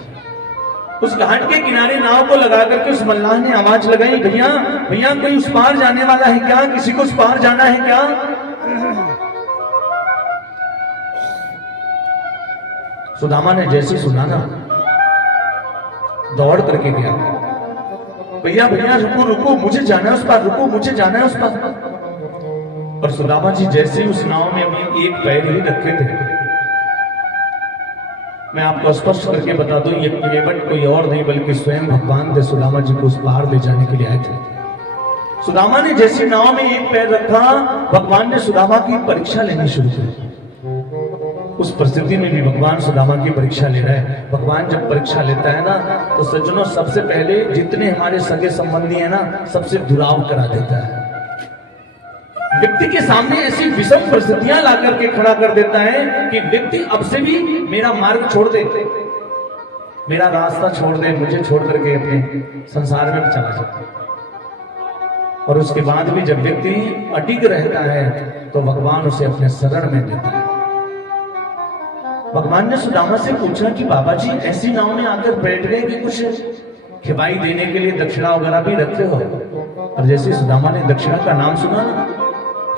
उस घाट के किनारे नाव को लगा करके उस मल्लाह ने आवाज लगाई, भैया भैया कोई उस पार जाने वाला है क्या? किसी को उस पार जाना है क्या? सुदामा ने जैसे सुना ना, दौड़ करके गया, भैया भैया रुको रुको, मुझे जाना है उस पार, रुको मुझे जाना है उस पार। और सुदामा जी जैसे ही उस नाव में अभी एक पैर ही रखे थे, मैं आपको स्पष्ट करके बता दूं, ये केवट कोई और नहीं बल्कि स्वयं भगवान थे सुदामा जी को उस पार ले जाने के लिए आए थे। सुदामा ने जैसे नाव में एक पैर रखा, भगवान ने सुदामा की परीक्षा लेनी शुरू की। उस परिस्थिति में भी भगवान सुदामा की परीक्षा ले रहा है। भगवान जब परीक्षा लेता है ना, तो सज्जनों सबसे पहले जितने हमारे सगे संबंधी है ना, सबसे दुराव करा देता है। व्यक्ति के सामने ऐसी विषम परिस्थितियां ला करके खड़ा कर देता है कि व्यक्ति अब से भी मेरा मार्ग छोड़ दे, मेरा रास्ता छोड़ दे, मुझे छोड़ करके अपने संसार में चला जाता है। और उसके बाद भी जब व्यक्ति अडिग रहता है तो भगवान उसे अपने शरण में देता है। भगवान ने सुदामा से पूछा कि बाबा जी ऐसी नाव में आकर बैठ गए कि कुछ खिवाई देने के लिए दक्षिणा वगैरह भी रखते हो? और जैसे सुदामा ने दक्षिणा का नाम सुना ना,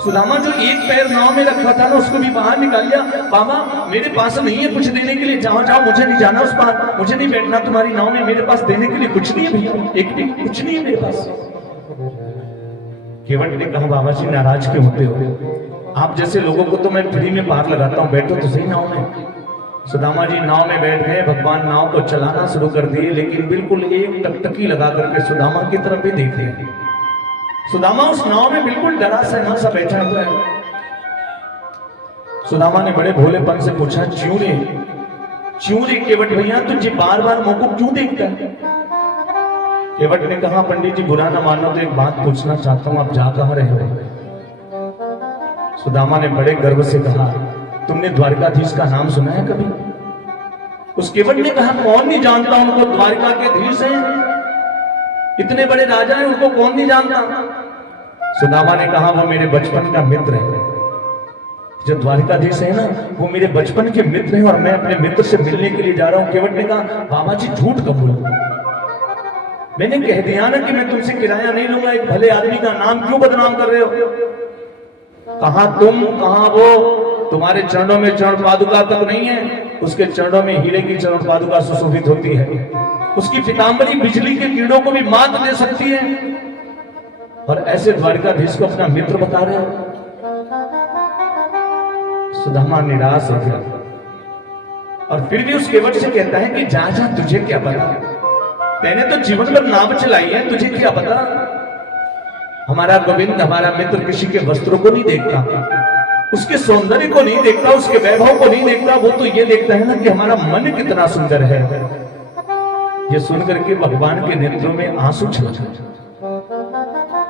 सुदामा जो एक पैर नाव में रखा था ना, उसको भी बाहर निकाल लिया। बाबा मेरे पास नहीं है कुछ देने के लिए, जाओ जाओ, मुझे नहीं जाना उस पार, मुझे नहीं बैठना तुम्हारी नाव में, मेरे पास देने के लिए कुछ नहीं है भैया, एक भी कुछ नहीं है मेरे पास। केवट ने कहा बाबा जी नाराज क्यों होते हो? आप जैसे लोगों को तो मैं फ्री में पार लगाता हूँ, बैठो तो सही नाव में। सुदामा जी नाव में बैठ गए, भगवान नाव को चलाना शुरू कर दिए, लेकिन बिल्कुल एक टकटकी लगा करके सुदामा की तरफ भी देख रहे। सुदामा उस नाव में बिल्कुल डरा सहमा सा बैठा हुआ है। सुदामा ने बड़े भोलेपन से पूछा, क्यों रे केवट भैया, तुझे बार बार मुझको क्यों देखता है? केवट ने कहा, पंडित जी बुरा ना मानो तो एक बात पूछना चाहता हूं, आप जा कहां रहे हो? सुदामा ने बड़े गर्व से कहा, तुमने द्वारकाधीश का नाम सुना है कभी? उस केवट ने कहा, कौन नहीं जानता उनको, द्वारका के धीश हैं, इतने बड़े राजा हैं, उनको कौन नहीं जानता? सुदामा ने कहा, वो मेरे बचपन का मित्र है, जो द्वारकाधीश है ना, वो मेरे बचपन के मित्र हैं और मैं अपने मित्र से मिलने के लिए जा रहा हूं। केवट ने कहा, बाबा जी झूठ कब बोला? मैंने कह दिया ना कि मैं तुमसे किराया नहीं लूंगा, एक भले आदमी का नाम क्यों बदनाम कर रहे हो? कहां तुम कहां वो, तुम्हारे चरणों में चरण पादुका तक नहीं है, उसके चरणों में हीरे की चरण पादुका सुशोभित होती है, उसकी पीतांबरी बिजली के कीड़ों को भी मात दे सकती है, और ऐसे द्वारकाधीश को अपना मित्र बता रहे हो? सुदामा निराश हो गया और फिर भी उस केवट से कहता है कि जा जा, तुझे क्या पता, मैंने तो जीवन भर नाव चलाई है, तुझे क्या पता? हमारा गोविंद, हमारा मित्र किसी के वस्त्रों को नहीं देखता, उसके सौंदर्य को नहीं देखता, उसके वैभव को नहीं देखता, वो तो ये देखता है ना कि हमारा मन कितना सुंदर है। ये सुनकर के भगवान के नेत्रों में आंसू छलके।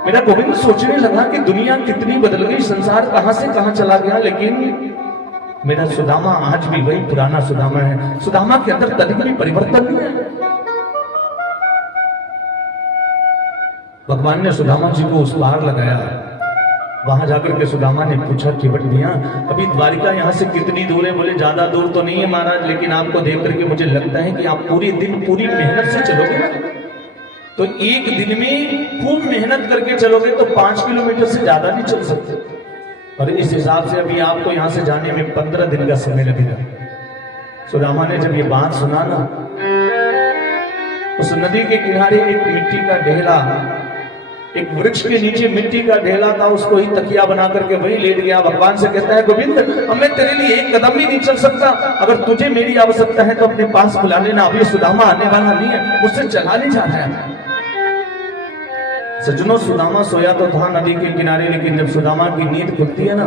मेरा गोविंद सोचने लगा कि दुनिया कितनी बदल गई, संसार कहां से कहां चला गया, लेकिन मेरा सुदामा आज भी वही पुराना सुदामा है। सुदामा के अंदर तनिक भी परिवर्तन नहीं है। भगवान ने सुदामा जी को उस पार लगाया। वहां जाकर के सुदामा ने पूछा, केवट भैया अभी द्वारिका यहाँ से कितनी दूर है? बोले ज्यादा दूर तो नहीं है महाराज, लेकिन आपको देख करके मुझे लगता है कि आप पूरे दिन पूरी मेहनत से चलोगे ना, तो एक दिन में खूब मेहनत करके चलोगे तो 5 किलोमीटर से ज्यादा नहीं चल सकते, और इस हिसाब से अभी आपको यहाँ से जाने में 15 दिन का समय लगेगा। सुदामा ने जब ये बात सुना ना, उस नदी के किनारे एक मिट्टी का ढेला, एक वृक्ष के नीचे मिट्टी का ढेला था, उसको ही तकिया बना करके वही लेट गया। भगवान से कहता है, गोविंद अब मैं तेरे लिए एक कदम भी नहीं चल सकता, अगर तुझे मेरी आवश्यकता है तो अपने पास बुला लेना, अभी सुदामा आने वाला नहीं है, मुझसे चला नहीं जा रहा है। सज्जनों, सुदामा सोया तो था नदी के किनारे, लेकिन जब सुदामा की नींद खुलती है ना,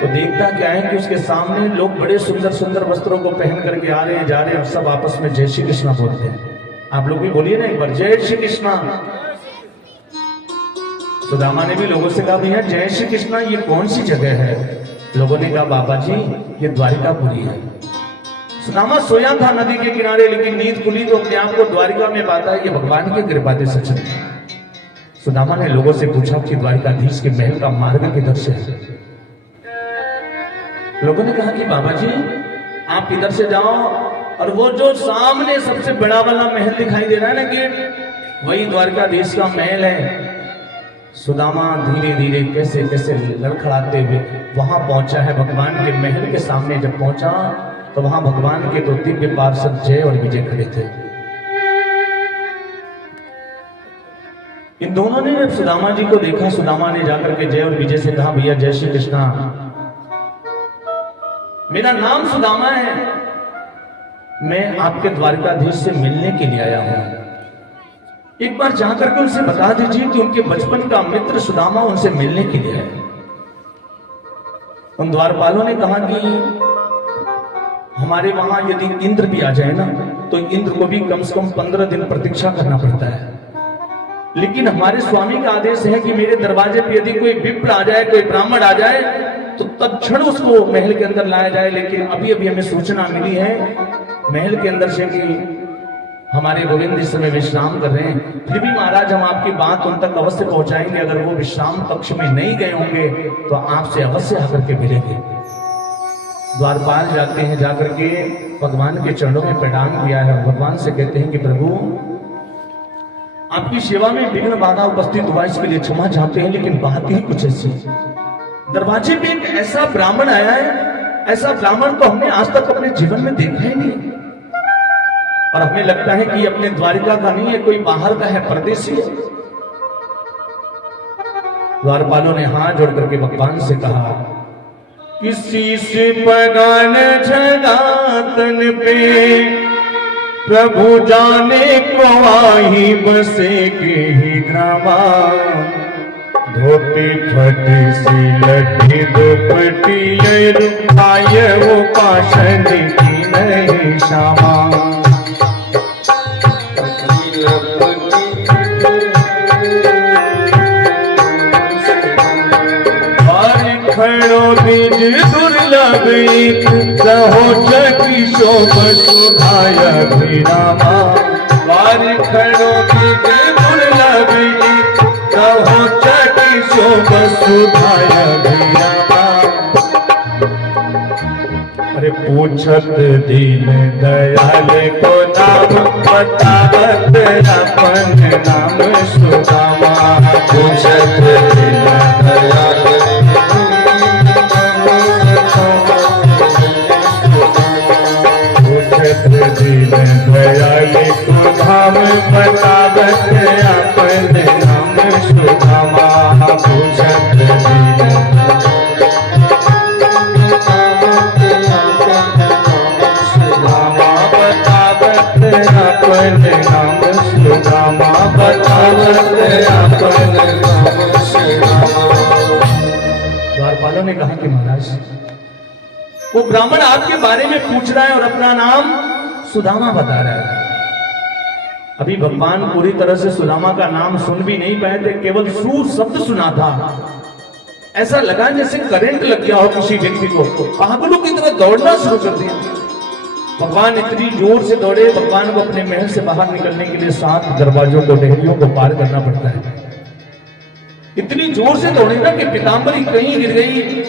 तो देखता क्या है कि उसके सामने लोग बड़े सुंदर सुंदर वस्त्रों को पहन करके आ रहे हैं, जा रहे हैं, और सब आपस में जय श्री कृष्णा बोलते हैं। आप लोग भी बोलिए ना एक बार, जय श्री कृष्णा। सुदामा ने भी लोगों से कहा, भैया जय श्री कृष्णा ये कौन सी जगह है? लोगों ने कहा, बाबा जी ये द्वारिकापुरी है। सुदामा सोया था नदी के किनारे, लेकिन नींद खुली तो अपने आप को द्वारिका में पाता है। ये भगवान की कृपा से सच है। सुदामा ने लोगों से पूछा कि द्वारिकाधीश के महल का मार्ग किधर से है? लोगों ने कहा कि बाबा जी आप इधर से जाओ, और वो जो सामने सबसे बड़ा वाला महल दिखाई दे रहा है ना गेट, वही द्वारकाधीश का महल है। सुदामा धीरे धीरे कैसे कैसे लड़खड़ाते हुए वहां पहुंचा है। भगवान के महल के सामने जब पहुंचा तो वहां भगवान के 2 दिव्य पार्षद जय और विजय खड़े थे। इन दोनों ने जब सुदामा जी को देखा, सुदामा ने जाकर के जय और विजय से कहा, भैया जय श्री कृष्णा, मेरा नाम सुदामा है, मैं आपके द्वारकाधीश से मिलने के लिए आया हूं। एक बार जाकर के उनसे बता दीजिए कि उनके बचपन का मित्र सुदामा उनसे मिलने के लिए है। उन द्वारपालों ने कहा कि हमारे वहां यदि इंद्र भी आ जाए ना तो इंद्र को भी कम से कम 15 दिन प्रतीक्षा करना पड़ता है, लेकिन हमारे स्वामी का आदेश है कि मेरे दरवाजे पर यदि कोई विप्र आ जाए, कोई ब्राह्मण आ जाए तो तत्क्षण उसको महल के अंदर लाया जाए। लेकिन अभी अभी हमें सूचना मिली है महल के अंदर से कि हमारे गोविंद इस समय विश्राम कर रहे हैं, फिर भी महाराज हम आपकी बात उन तक अवश्य पहुंचाएंगे। अगर वो विश्राम कक्ष में नहीं गए होंगे तो आपसे अवश्य आकर के मिलेंगे। द्वारपाल जाते हैं, जाकर के भगवान के चरणों में प्रणाम किया है। भगवान से कहते हैं कि प्रभु आपकी सेवा में विघ्न बाधा उपस्थित हुआ, इसके लिए क्षमा चाहते हैं, लेकिन बात ही कुछ ऐसी। दरवाजे पे एक ऐसा ब्राह्मण आया है, ऐसा ब्राह्मण तो हमने आज तक अपने जीवन में देखा ही नहीं, और हमें लगता है कि अपने द्वारिका का नहीं है, कोई बाहर का है, परदेसी है। द्वारपालों ने हाथ जोड़ करके भगवान से कहा, किसी से पगान जगातन पे प्रभु जाने को आई बसे के ही ग्रामा, धोती फटी सी लठी दुपटी आय वो पाशन की नहीं श्यामा। खड़ो बीज दुर्लभ कहो जगी शोभ सुधाय अभिरामा, वार खड़ो बीज दुर्लभ कहो जगी शोभ सुधाय अभिरामा। अरे पूछत दीन दयाल को नाम बतावत अपन नाम सुदामा, पूछत दीन दयाल दयाली को धाम बतावत अपन नाम सुदामा, पूछत सुदामा बतावत अपन नाम सुदामा, बतावत अपन नाम सुदामा। द्वारपालों ने कहा कि महाराज वो ब्राह्मण आपके बारे में पूछ रहा है और अपना नाम सुदामा बता रहा है। अभी भगवान पूरी तरह से सुदामा का नाम सुन भी नहीं पाए थे, केवल सू शब्द सुना था। ऐसा लगा जैसे करंट लग गया हो किसी व्यक्ति को, पागलों की तरह दौड़ना शुरू कर दिया। भगवान इतनी जोर से दौड़े, भगवान को अपने महल से बाहर निकलने के लिए 7 दरवाजों को, डेहरियों को पार करना पड़ता है। इतनी जोर से दौड़े ना कि पीतांबरी कहीं गिर गई,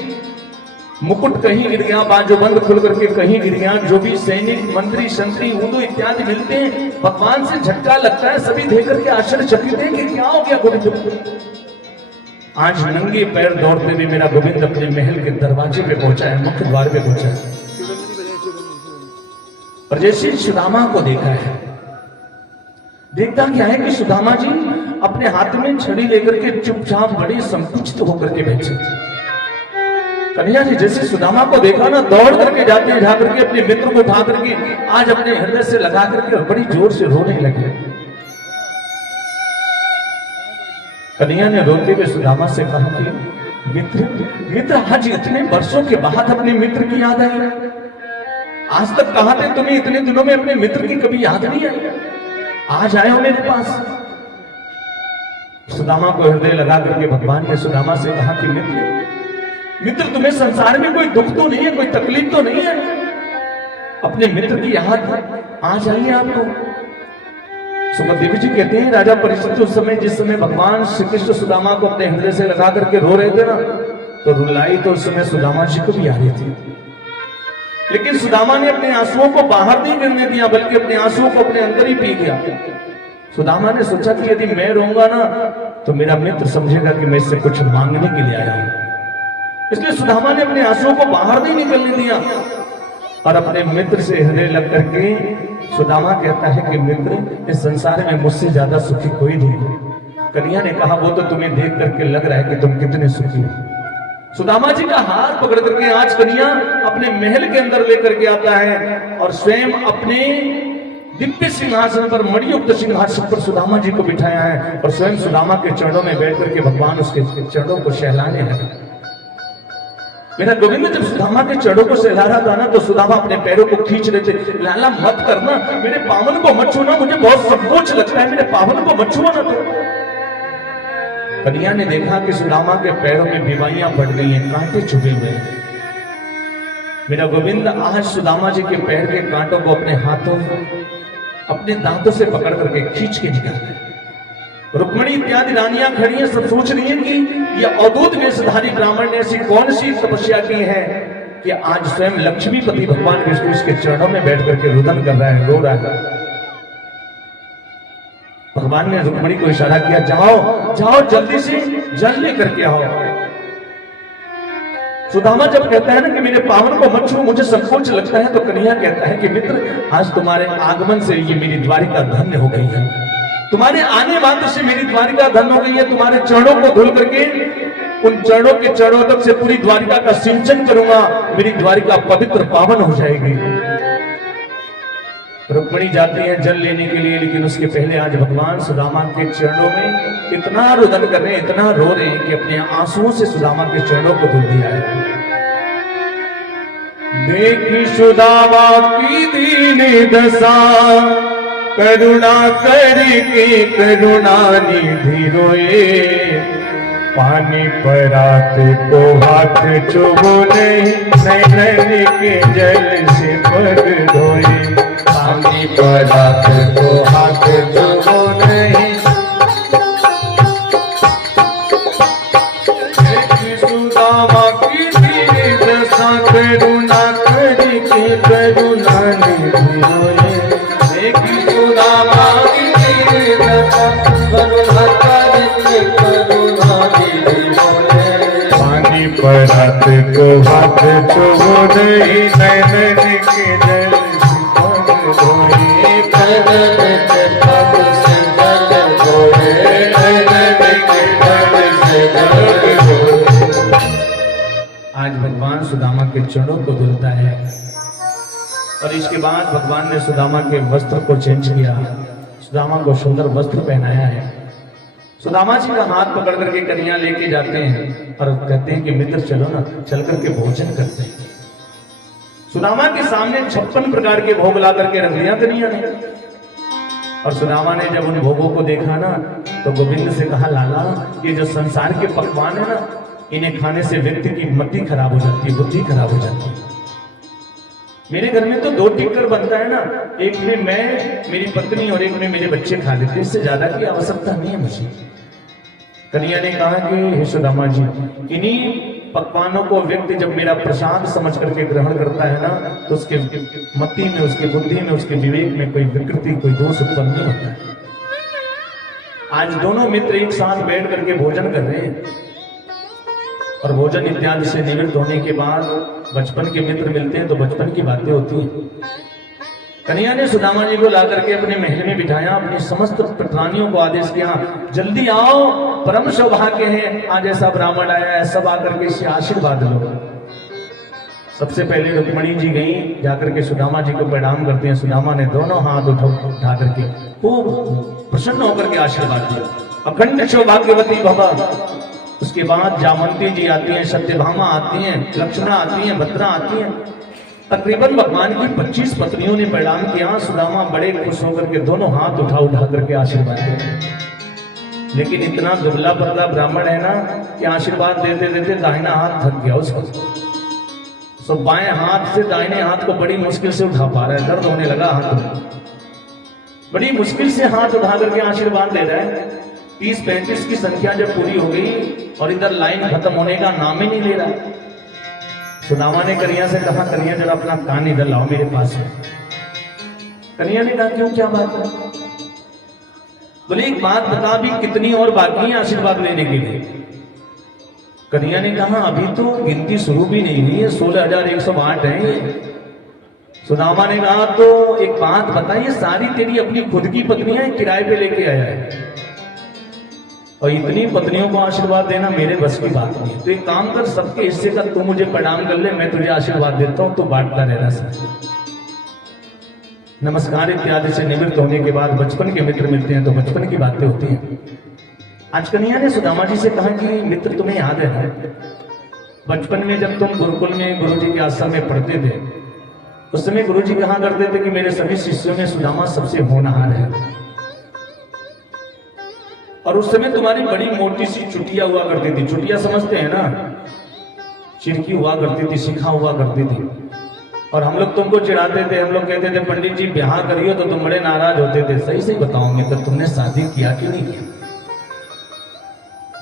मुकुट कहीं गिर गया, बाजूबंद खुल करके कहीं गिर गया। जो भी सैनिक मंत्री शंत्री उदू इत्यादि मिलते हैं, भगवान से झटका लगता है, सभी देख करके आश्चर्यचकित हैं कि क्या हो गया गोविंद। आज नंगे पैर दौड़ते हुए मेरा गोविंद अपने महल के दरवाजे पे पहुंचा है, मुख्य द्वार पे पहुंचा है, और जैसे सुदामा को देखा है, देखता क्या है कि सुदामा जी अपने हाथ में छड़ी लेकर के चुपचाप बड़े संकुचित होकर के बैठे। कन्हैया जी जैसे सुदामा को देखा ना, दौड़ करके जाते हैं, जाकर के अपने मित्र को उठा करके आज अपने हृदय से लगा करके और बड़ी जोर से रोने लगे। कन्हैया ने रोते हुए सुदामा से कहा कि मित्र आज इतने वर्षों के बाद अपने मित्र की याद आई, आज तक कहा थे तुम्हें, इतने दिनों में अपने मित्र की कभी याद नहीं आई, आज आए हो मेरे पास। सुदामा को हृदय लगा करके भगवान ने सुदामा से कहा कि मित्र तुम्हें संसार में कोई दुख तो नहीं है, कोई तकलीफ तो नहीं है, अपने मित्र की याद आ जाइए आपको। सुखदेव जी कहते हैं राजा परीक्षित उस समय, जिस समय भगवान श्री कृष्ण सुदामा को अपने हृदय से लगा करके रो रहे थे ना, तो रुलाई तो उस समय सुदामा जी को भी आ रही थी। लेकिन सुदामा ने अपने आंसुओं को बाहर नहीं गिरने दिया, बल्कि अपने आंसुओं को अपने अंदर ही पी गया। सुदामा ने सोचा कि यदि मैं रोऊंगा ना तो मेरा मित्र समझेगा कि मैं इससे कुछ मांगने के लिए आया हूं। इसलिए सुदामा ने अपने आंसुओं को बाहर नहीं निकलने दिया और अपने मित्र से हृदय लग करके सुदामा कहता है कि मित्र, इस संसार में मुझसे ज्यादा सुखी कोई नहीं। कन्हैया ने कहा, वो तो तुम्हें देख करके लग रहा है कि तुम कितने सुखी हो। सुदामा जी का हाथ पकड़ करके आज कन्हैया अपने महल के अंदर लेकर के आता है और स्वयं अपने दिव्य सिंहासन पर, मणियुक्त सिंहासन पर सुदामा जी को बिठाया है और स्वयं सुदामा के चरणों में बैठ करके भगवान उसके चरणों को सहलाने लगा। मेरा गोविंद जब सुदामा के चरणों को सहला रहा था ना तो सुदामा अपने पैरों को खींच रहे थे। लाला मत करना, मेरे पावन को मत छूना, मुझे बहुत संकोच लगता है, मेरे पावन को मत छुआ ना। तो कन्हैया ने देखा कि सुदामा के पैरों में बीमारियां बढ़ गई हैं, कांटे छुपे हुए हैं। मेरा गोविंद आज सुदामा जी के पैर के कांटों को अपने हाथों, अपने दांतों से पकड़ करके खींच के निकाला। रुक्मणी इत्यादि रानियां खड़ी हैं, सब सोच रही हैं कि यह अवधूत वेशधारी ब्राह्मण ने ऐसी कौन सी तपस्या की है कि आज स्वयं लक्ष्मीपति भगवान विष्णु इसके चरणों में बैठ करके रुदन कर रहा है, रो रहा है। भगवान ने रुक्मणी को इशारा किया, जाओ जाओ जल्दी से जल लेकर के आओ। सुदामा जब कहता है ना कि मेरे पावन को मत छू, मुझे संकोच लगता है, तो कन्हैया कहता है कि मित्र, आज तुम्हारे आगमन से ये मेरी द्वारिका धन्य हो गई है, तुम्हारे आने मात्र से मेरी द्वारिका धन्य हो गई है। तुम्हारे चरणों को धुल करके उन चरणों के चरणों तक से पूरी द्वारिका का सिंचन करूंगा, मेरी द्वारिका पवित्र पावन हो जाएगी। रुक्मणी जाती है जल लेने के लिए, लेकिन उसके पहले आज भगवान सुदामा के चरणों में इतना रुदन कर रहे हैं, इतना रो रहे हैं कि अपने आंसुओं से सुदामा के चरणों को धुल दिया है। देखी सुदामा की दीन दशा, करुणा करके करुणा निधि रोए, पानी परात को हाथ चुभो नहीं, नैन के जल से पग धोए। पानी परात को हाथ चुभो नहीं, सुदामा की दीन दशा, करुणा करके करुणा निधि रोए। सुदामा की दीन दशा, करुणा करके करुणा निधि रोए। पानी परात को हाथ चुभो नहीं, नैन के जल से पग धोए। नैन के पग से जल धोए, नैन के जल से जल धोए। आज भगवान सुदामा के चरणों को धुलता है और इसके बाद भगवान ने सुदामा के वस्त्र को चेंज किया, सुदामा को सुंदर वस्त्र पहनाया है। सुदामा जी का हाथ पकड़ करके कन्हैया लेके जाते हैं और कहते हैं कि मित्र चलो ना, चल करके भोजन करते हैं। सुदामा के सामने 56 प्रकार के भोग ला करके रख दिया कन्हैया ने। और सुदामा ने जब उन भोगों को देखा ना तो गोविंद से कहा, लाला ये जो संसार के पकवान है ना, इन्हें खाने से व्यक्ति की मति खराब हो जाती है, बुद्धि खराब हो जाती है। मेरे घर में तो 2 टिक्कर बनता है ना, एक में मैं, मेरी पत्नी और एक में मेरे बच्चे खा लेते, इससे ज्यादा की आवश्यकता नहीं है मुझे। कन्हैया ने कहा कि हे सुदामा जी, इन्हीं पकवानों को व्यक्ति जब मेरा प्रसाद समझ करके ग्रहण करता है ना तो उसके मति में, उसके बुद्धि में, उसके विवेक में कोई विकृति, कोई दोष उत्पन्न नहीं होता है। आज दोनों मित्र एक साथ बैठ करके भोजन कर रहे हैं और भोजन इत्यादि से निवृत्त होने के बाद बचपन के मित्र मिलते हैं तो बचपन की बातें होती हैं। कन्हैया ने सुदामा जी को ला करके अपने महल में बिठाया, अपनी समस्त प्राणियों को आदेश किया, जल्दी आओ, परम सौभाग्य है, आज ऐसा ब्राह्मण आया है, सब आकर के इससे आशीर्वाद लो। सबसे पहले रुक्मणी जी गई, जाकर के सुदामा जी को प्रणाम करते हैं। सुदामा ने दोनों हाथ उठा करके खूब प्रसन्न होकर के आशीर्वाद दिया, अखंड सौभाग्यवती भवा। उसके बाद जामंती जी आती हैं, सत्यभामा आती हैं, लक्ष्मणा आती हैं, भद्रा आती हैं। तकरीबन भगवान की 25 पत्नियों ने प्रणाम किया। सुदामा बड़े खुश होकर के दोनों हाथ उठा करके आशीर्वाद देते। लेकिन इतना दुबला पतला ब्राह्मण है ना कि आशीर्वाद देते देते दाहिना हाथ थक गया उसको। तो बाएं हाथ से दाहिने हाथ को बड़ी मुश्किल से उठा पा रहा है, दर्द होने लगा हाथ में, बड़ी मुश्किल से हाथ उठा करके आशीर्वाद दे रहा है। 30-35 की संख्या जब पूरी हो गई और इधर लाइन खत्म होने का नाम ही नहीं ले रहा। सुदामा ने कन्हैया से कहा, कन्हैया जरा अपना कान इधर लाओ मेरे पास में। कन्हैया ने कहा, क्यों, क्या बात है? बोले एक बात बता, भी कितनी और बाकी है आशीर्वाद लेने के लिए? कन्हैया ने कहा, अभी तो गिनती शुरू भी नहीं हुई है, 16,108 है ये। सुदामा ने कहा, तो एक बात बता, ये सारी तेरी अपनी खुद की पत्नियां किराए पे लेके आया है, और इतनी पत्नियों को आशीर्वाद देना मेरे बस की बात नहीं है। तो एक काम कर, सबके हिस्से का तू मुझे प्रणाम कर ले, मैं तुझे आशीर्वाद देता हूं, तो बांटता रहना सब। नमस्कार इत्यादि से निवृत्त होने के बाद बचपन के मित्र मिलते हैं तो बचपन की बातें होती हैं। आज कन्हैया ने सुदामा जी से कहा कि मित्र, तुम्हें याद है ना, बचपन में जब तुम गुरुकुल में गुरुजी के आश्रम में पढ़ते थे, उस समय गुरुजी कहा करते थे कि मेरे सभी शिष्यों में सुदामा सबसे होनहार है, और उस समय तुम्हारी बड़ी मोटी सी चुटिया हुआ करती थी। चुटिया समझते हैं ना, चिड़की हुआ करती थी, शिखा हुआ करती थी, और हम लोग तुमको चिढ़ाते थे। हम लोग कहते थे, पंडित जी ब्याह करियो, तो तुम बड़े नाराज होते थे। सही सही बताओगे तो तुमने शादी किया कि नहीं किया?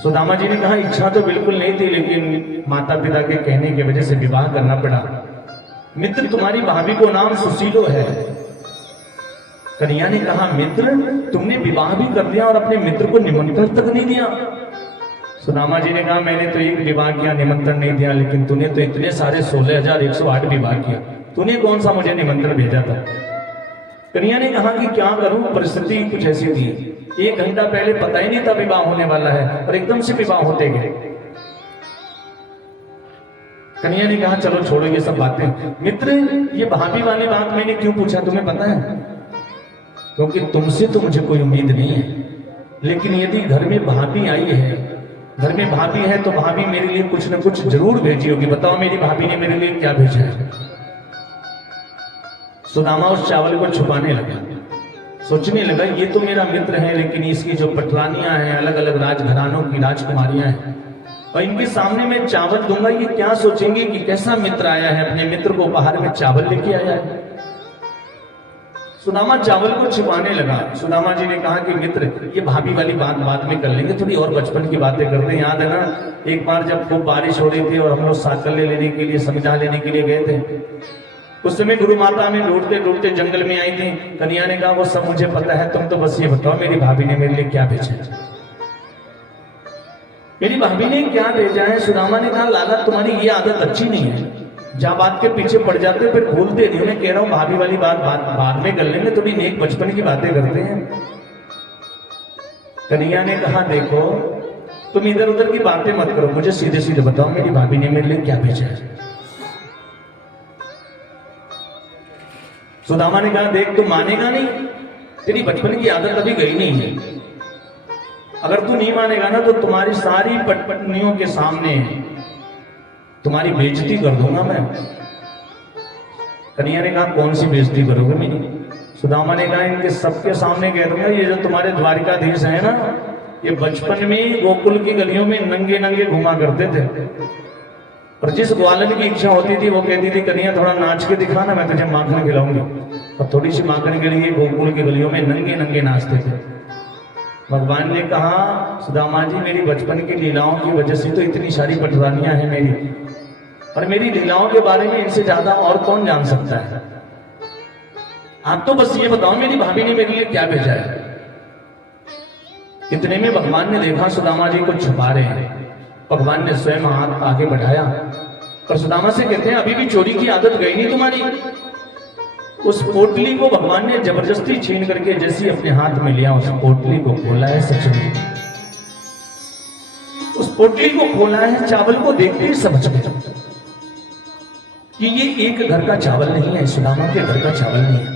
सुदामा जी ने कहा, इच्छा तो बिल्कुल नहीं थी, लेकिन माता पिता के कहने की वजह से विवाह करना पड़ा। मित्र, तुम्हारी भाभी को नाम सुशीलो है। कन्हैया ने कहा, मित्र, तुमने विवाह भी कर दिया और अपने मित्र को निमंत्रण तक नहीं दिया? सुदामा जी ने कहा, मैंने तो एक विवाह किया, निमंत्रण नहीं दिया, लेकिन तूने तो इतने सारे 16,108 विवाह किया, तूने कौन सा मुझे निमंत्रण भेजा था? कन्हैया ने कहा कि क्या करूं, परिस्थिति कुछ ऐसी थी, 1 घंटा पहले पता ही नहीं था विवाह होने वाला है, और एकदम से विवाह होते गए। कन्हैया ने कहा, चलो छोड़ो ये सब बातें। मित्र, ये भाभी वाली बात मैंने क्यों पूछा तुम्हें पता है? क्योंकि तुमसे तो मुझे कोई उम्मीद नहीं है, लेकिन यदि घर में भाभी आई है, घर में भाभी है, तो भाभी मेरे लिए कुछ न कुछ जरूर भेजी होगी। बताओ मेरी भाभी ने मेरे लिए क्या भेजा है? सुदामा उस चावल को छुपाने लगा, सोचने लगा, ये तो मेरा मित्र है, लेकिन इसकी जो पटरानियां हैं, अलग अलग राजघरानों की राजकुमारियां हैं, और इनके सामने मैं चावल दूंगा, ये क्या सोचेंगे कि कैसा मित्र आया है, अपने मित्र को उपहार में चावल लेके आया है। सुदामा चावल को छिपाने लगा। सुदामा जी ने कहा कि मित्र, ये भाभी वाली बात बाद में कर लेंगे, थोड़ी और बचपन की बातें करते हैं। याद है ना, एक बार जब खूब बारिश हो रही थी और हम लोग साकल्य लेने के लिए, समझा लेने के लिए गए थे, उस समय गुरु माता हमें ढूंढते ढूंढते जंगल में आई थी। कन्हैया ने कहा, वो सब मुझे पता है, तुम तो बस ये बताओ मेरी भाभी ने मेरे लिए क्या भेजा? मेरी भाभी ने क्या भेजा है? सुदामा ने कहा, लाला तुम्हारी ये आदत अच्छी नहीं है, जहां बात के पीछे पड़ जाते हो फिर भूलते नहीं। मैं कह रहा हूं भाभी वाली बात बाद में कर लेंगे, थोड़ी नेक बचपन की बातें करते हैं। कन्हैया ने कहा, देखो तुम इधर उधर की बातें मत करो, मुझे सीधे सीधे बताओ मेरी भाभी ने मेरे लिए क्या भेजा है? सुदामा ने कहा, देख तू मानेगा नहीं, तेरी बचपन की आदत अभी गई नहीं है। अगर तू नहीं मानेगा ना, तो तुम्हारी सारी पत्नियों के सामने तुम्हारी बेइज्जती कर दूंगा मैं। कन्हैया ने कहा, कौन सी बेइज्जती करोगे मेरी? सुदामा ने कहा, इनके सबके सामने कह दूंगा, ये जो तुम्हारे द्वारिकाधीश है ना, ये बचपन में गोकुल की गलियों में नंगे नंगे घुमा करते थे, और जिस ग्वालन की इच्छा होती थी वो कहती थी, कन्हैया थोड़ा नाच के दिखा ना, मैं तुझे माखन खिलाऊंगी, और थोड़ी सी माखन के लिए गोकुल की गलियों में नंगे नंगे नाचते थे। भगवान ने कहा, सुदामा जी, मेरी बचपन की लीलाओं की वजह से तो इतनी सारी पटरानियां हैं मेरी, और मेरी लीलाओं के बारे में इनसे ज्यादा और कौन जान सकता है? आप तो बस ये बताओ मेरी भाभी ने मेरे लिए क्या भेजा है? इतने में भगवान ने देखा सुदामा जी को छुपा रहे हैं। भगवान ने स्वयं हाथ आगे बढ़ाया और सुदामा से कहते हैं, अभी भी चोरी की आदत गई नहीं तुम्हारी? उस पोटली को भगवान ने जबरदस्ती छीन करके जैसे अपने हाथ में लिया, उस पोटली को खोला है। सच में उस पोटली को खोला है, चावल को देखते ही समझ गए कि ये एक घर का चावल नहीं है, सुदामा के घर का चावल नहीं है।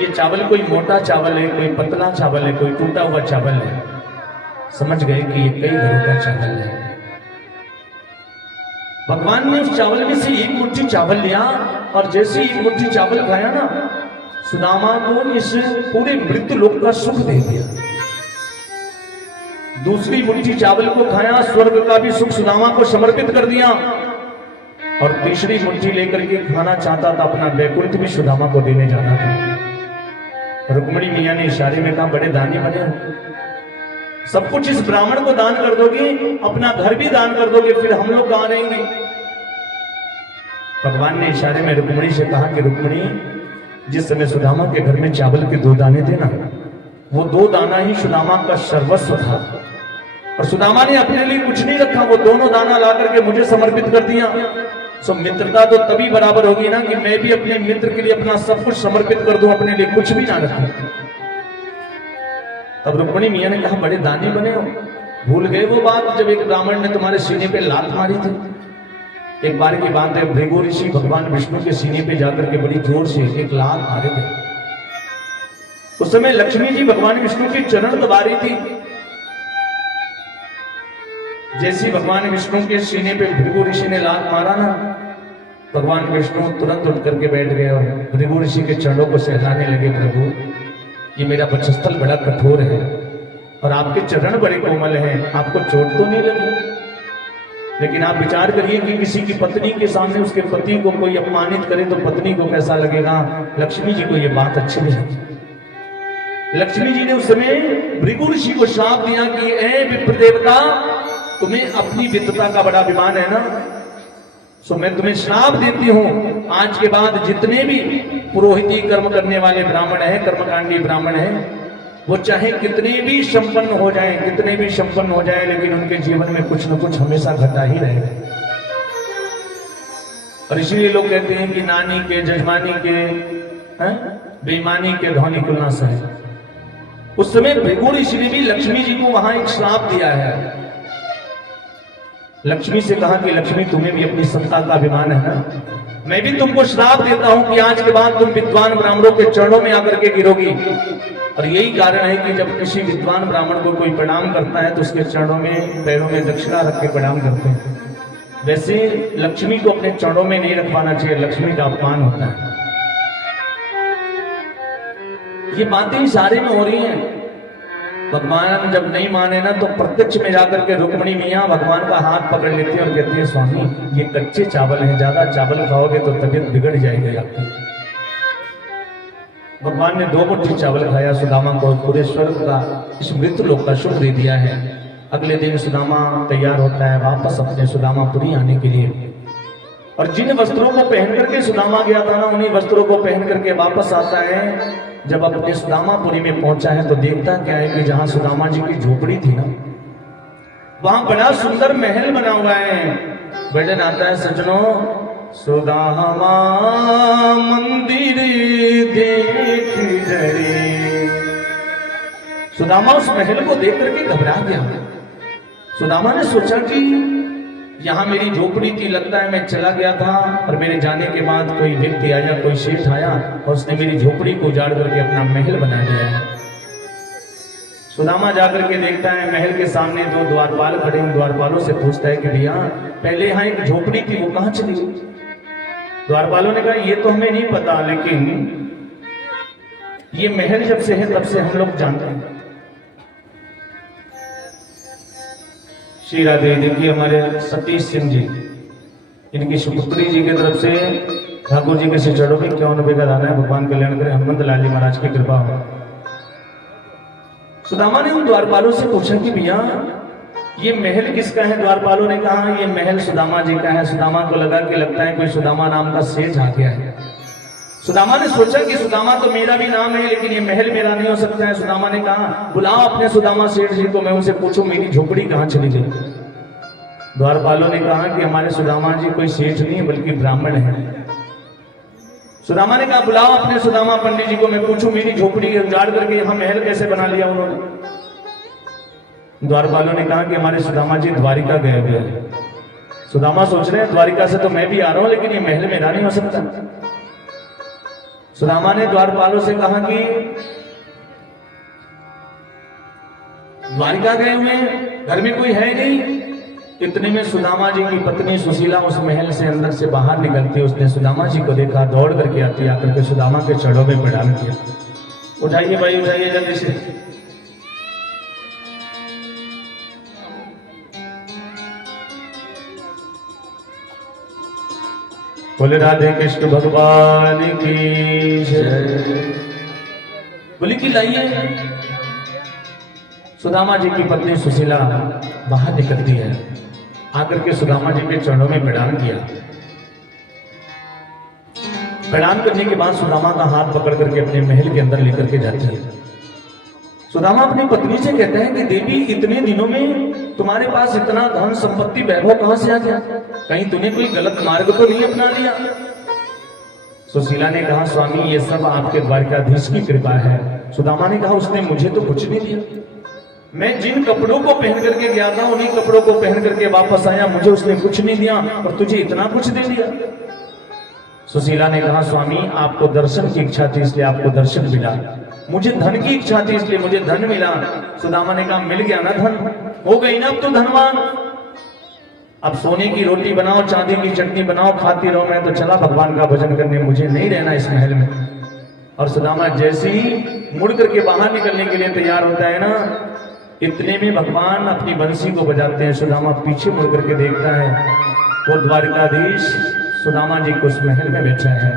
ये चावल कोई मोटा चावल है, कोई पतला चावल है, कोई टूटा हुआ चावल है। समझ गए कि ये कई घरों का चावल है। भगवान ने उस चावल में से एक मुट्ठी चावल लिया, और जैसे एक मुट्ठी चावल खाया ना, सुदामा को इस पूरे मृत्यु लोक का सुख दे दिया। दूसरी मुट्ठी चावल को खाया, स्वर्ग का भी सुख सुदामा को समर्पित कर दिया, और तीसरी मुट्ठी लेकर के खाना चाहता था, अपना वैकुंठ भी सुदामा को देने जाना था। रुक्मिणी मियां ने इशारे में कहा, बड़े दानी बने हो, सब कुछ इस ब्राह्मण को दान कर दोगे, अपना घर भी दान कर दोगे, फिर हम लोग कहां रहेंगे? भगवान ने इशारे में रुक्मिणी से कहा कि रुक्मिणी, जिस समय सुदामा के घर में चावल के 2 दाने थे ना, वो 2 दाना ही सुदामा का सर्वस्व था। और सुदामा ने अपने लिए कुछ नहीं रखा, वो दोनों दाना ला करके मुझे समर्पित कर दिया। सो मित्रता तो तभी बराबर होगी ना कि मैं भी अपने मित्र के लिए अपना सब कुछ समर्पित कर दूं, अपने लिए कुछ भी ना रखूं। तब रुक्मिणी मियां ने कहा, बड़े दानी बने हो, भूल गए वो बात जब एक ब्राह्मण ने तुम्हारे सीने पे लात मारी थी? एक बार की बात है, भृगु ऋषि भगवान विष्णु के सीने पे जाकर के बड़ी जोर से एक लात मारे थे। उस समय लक्ष्मी जी भगवान विष्णु के चरण दबा रही थी। जैसी भगवान विष्णु के सीने पे भृगु ऋषि ने लात मारा ना, भगवान विष्णु तुरंत उठ करके बैठ गए और भृगु ऋषि के चरणों को सहलाने लगे। प्रभु, ये मेरा वक्षस्थल बड़ा कठोर है और आपके चरण बड़े कोमल हैं, आपको चोट तो नहीं लगी? लेकिन आप विचार करिए कि किसी की पत्नी के सामने उसके पति को कोई अपमानित करे तो पत्नी को कैसा लगेगा। लक्ष्मी जी को यह बात अच्छी नहीं लगी। लक्ष्मी जी ने उस समय भृगु ऋषि को श्राप दिया कि ए विप्र देवता, तुम्हें अपनी विद्वता का बड़ा अभिमान है ना, सो मैं तुम्हें श्राप देती हूं, आज के बाद जितने भी पुरोहिती कर्म करने वाले ब्राह्मण हैं, कर्मकांडी ब्राह्मण हैं, वो चाहे कितने भी संपन्न हो जाएं, कितने भी संपन्न हो जाएं, लेकिन उनके जीवन में कुछ न कुछ हमेशा घटा ही रहेगा। और इसलिए लोग कहते हैं कि नानी के, जजमानी के, बेईमानी के धौनी कुलना सहे। उस समय भृगु ऋषि ने भी लक्ष्मी जी को वहां एक श्राप दिया है। लक्ष्मी से कहा कि लक्ष्मी, तुम्हें भी अपनी सत्ता का अभिमान है ना, मैं भी तुमको श्राप देता हूं कि आज के बाद तुम विद्वान ब्राह्मणों के चरणों में आकर के गिरोगी। और यही कारण है कि जब किसी विद्वान ब्राह्मण को कोई प्रणाम करता है तो उसके चरणों में, पैरों में दक्षिणा रख के प्रणाम करते हैं। वैसे लक्ष्मी को अपने चरणों में नहीं रखवाना चाहिए, लक्ष्मी का अपमान होता है। ये बातें इशारे में हो रही हैं। भगवान जब नहीं माने ना तो प्रत्यक्ष में जाकर के रुक्मिणी मियां भगवान का हाथ पकड़ लेती है और कहती है, स्वामी ये कच्चे चावल हैं, ज्यादा चावल खाओगे तो तबीयत बिगड़ जाएगी आपकी। भगवान ने 2 मुट्ठी चावल खाया, सुदामा को पूरे स्वर्ग का, इस मृत्यु लोक का शुभ दे दिया है। अगले दिन सुदामा तैयार होता है वापस अपने सुदामापुरी आने के लिए। और जिन वस्त्रों को पहन करके सुदामा गया था ना, उन्हीं वस्त्रों को पहन करके वापस आता है। जब अपने सुदामापुरी में पहुंचा है तो देखता क्या है कि जहां सुदामा जी की झोपड़ी थी ना, वहां बड़ा सुंदर महल बना हुआ है। भजन आता है, सजनों, सुदामा मंदिर देख जरे। सुदामा उस महल को देख करके घबरा गया। सुदामा ने सोचा कि यहां मेरी झोपड़ी थी, लगता है मैं चला गया था और मेरे जाने के बाद कोई व्यक्ति आया, कोई सेठ आया और उसने मेरी झोपड़ी को उजाड़ करके अपना महल बना दिया है। सुदामा जाकर के देखता है महल के सामने 2 द्वारपाल खड़े हैं। द्वारपालों से पूछता है कि भैया, पहले यहाँ एक झोपड़ी थी, वो कहाँ चली गई? द्वारपालों ने कहा, ये तो हमें नहीं पता, लेकिन ये महल जब से है तब से हम लोग जानते हैं। श्री राधे, देखिए हमारे सतीश सिंह जी, इनकी सुपुत्री जी की तरफ से ठाकुर जी के श्री चरणों में 51 रुपए का दाना है। भगवान कल्याण करे, हनुमंत लाल जी महाराज की कृपा हो। सुदामा ने उन द्वारपालों से पूछा कि भैया ये महल किसका है? द्वारपालों ने कहा ये महल सुदामा जी का है। सुदामा को लगा कि लगता है कोई सुदामा नाम का सेठ आ गया है। सुदामा ने सोचा कि सुदामा तो मेरा भी नाम है, लेकिन ये महल मेरा नहीं हो सकता है। सुदामा ने कहा, बुलाओ अपने सुदामा सेठ जी को, मैं उनसे पूछूं मेरी झोपड़ी कहाँ चली गई। द्वारपालों ने कहा कि हमारे सुदामा जी कोई सेठ नहीं है बल्कि ब्राह्मण है। सुदामा ने कहा, बुलाओ अपने सुदामा पंडित जी को, मैं पूछूं मेरी झोपड़ी उजाड़ करके यहाँ महल कैसे बना लिया उन्होंने। द्वारपालों ने कहा कि हमारे सुदामा जी द्वारिका गए हुए हैं। सुदामा सोच रहे हैं द्वारिका से तो मैं भी आ रहा हूं, लेकिन ये महल मेरा नहीं हो सकता। सुदामा ने द्वारपालों से कहा कि द्वारिका गए हुए हैं, घर में कोई है नहीं। इतने में सुदामा जी की पत्नी सुशीला उस महल से अंदर से बाहर निकलती है। उसने सुदामा जी को देखा, दौड़ करके आती, आकर के सुदामा के चरणों में प्रणाम किया। उठाइए भाई, उठाइए जल्दी से। बोले राधे कृष्ण भगवान की जय। बोली कि लाइए। सुदामा जी की पत्नी सुशीला बाहर निकलती है, आकर के सुदामा जी के चरणों में प्रणाम किया। प्रणाम करने के बाद सुदामा का हाथ पकड़ करके अपने महल के अंदर लेकर के जाती है। सुदामा अपनी पत्नी से कहता है कि देवी, इतने दिनों में तुम्हारे पास इतना धन संपत्ति वैभव कहां से आ गया? कहीं तूने कोई गलत मार्ग तो नहीं अपना लिया? सुशीला ने कहा, स्वामी ये सब आपके द्वारकाधीश की कृपा है। सुदामा ने कहा, उसने मुझे तो कुछ नहीं दिया। मैं जिन कपड़ों को पहन करके गया था उन्हीं कपड़ों को पहन करके वापस आया, मुझे उसने कुछ नहीं दिया और तुझे इतना कुछ दे दिया। सुशीला ने कहा, स्वामी आपको दर्शन की इच्छा थी इसलिए आपको दर्शन मिला, मुझे धन की इच्छा थी इसलिए मुझे धन मिला। सुदामा ने कहा, मिल गया ना धन, हो गई ना अब तो धनवान, अब सोने की रोटी बनाओ, चांदी की चटनी बनाओ, खाती रहो, मैं तो चला भगवान का भजन करने, मुझे नहीं रहना इस महल में। और सुदामा जैसे ही मुड़ करके बाहर निकलने के लिए तैयार होता है ना, इतने में भगवान अपनी बंसी को बजाते हैं। सुदामा पीछे मुड़ करके देखता है, वो द्वारकाधीश सुदामा जी को उस महल में बैठा है।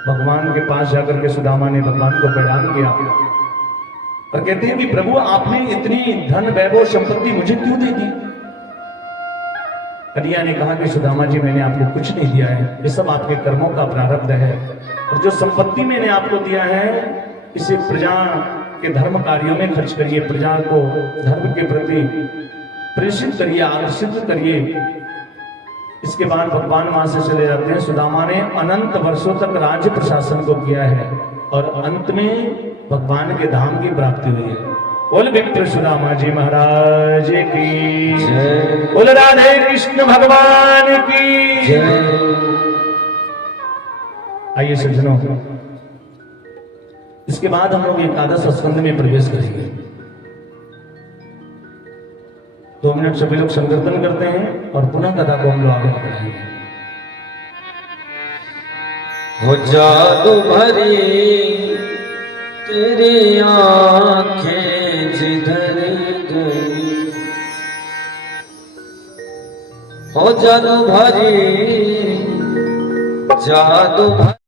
भगवान के पास जाकर के सुदामा ने भगवान को प्रणाम किया और कहते हैं कि प्रभु आपने इतनी धन वैभव संपत्ति मुझे क्यों दे दी? कन्हैया ने कहा कि सुदामा जी मैंने आपको कुछ नहीं दिया है, ये सब आपके कर्मों का प्रारब्ध है, और जो संपत्ति मैंने आपको दिया है इसे प्रजा के धर्म कार्यों में खर्च करिए, प्रजा को धर्म के प्रति प्रेषित करिए, आकर्षित करिए। इसके बाद भगवान वहां से चले जाते हैं। सुदामा ने अनंत वर्षों तक राज्य प्रशासन को किया है और अंत में भगवान के धाम की प्राप्ति हुई है। बोल विप्र सुदामा जी महाराज की जय, बोल राधे कृष्ण भगवान की जय। आइए सज्जनों, इसके बाद हम लोग एकादश स्कंद में प्रवेश करेंगे। 2 मिनट सभी लोग संकीर्तन करते हैं और पुनः कथा को हम लोग आगे बढ़ाएंगे। हो जादू भरी तेरी आंखें जिधर गई, हो जादू भरी जादू भरी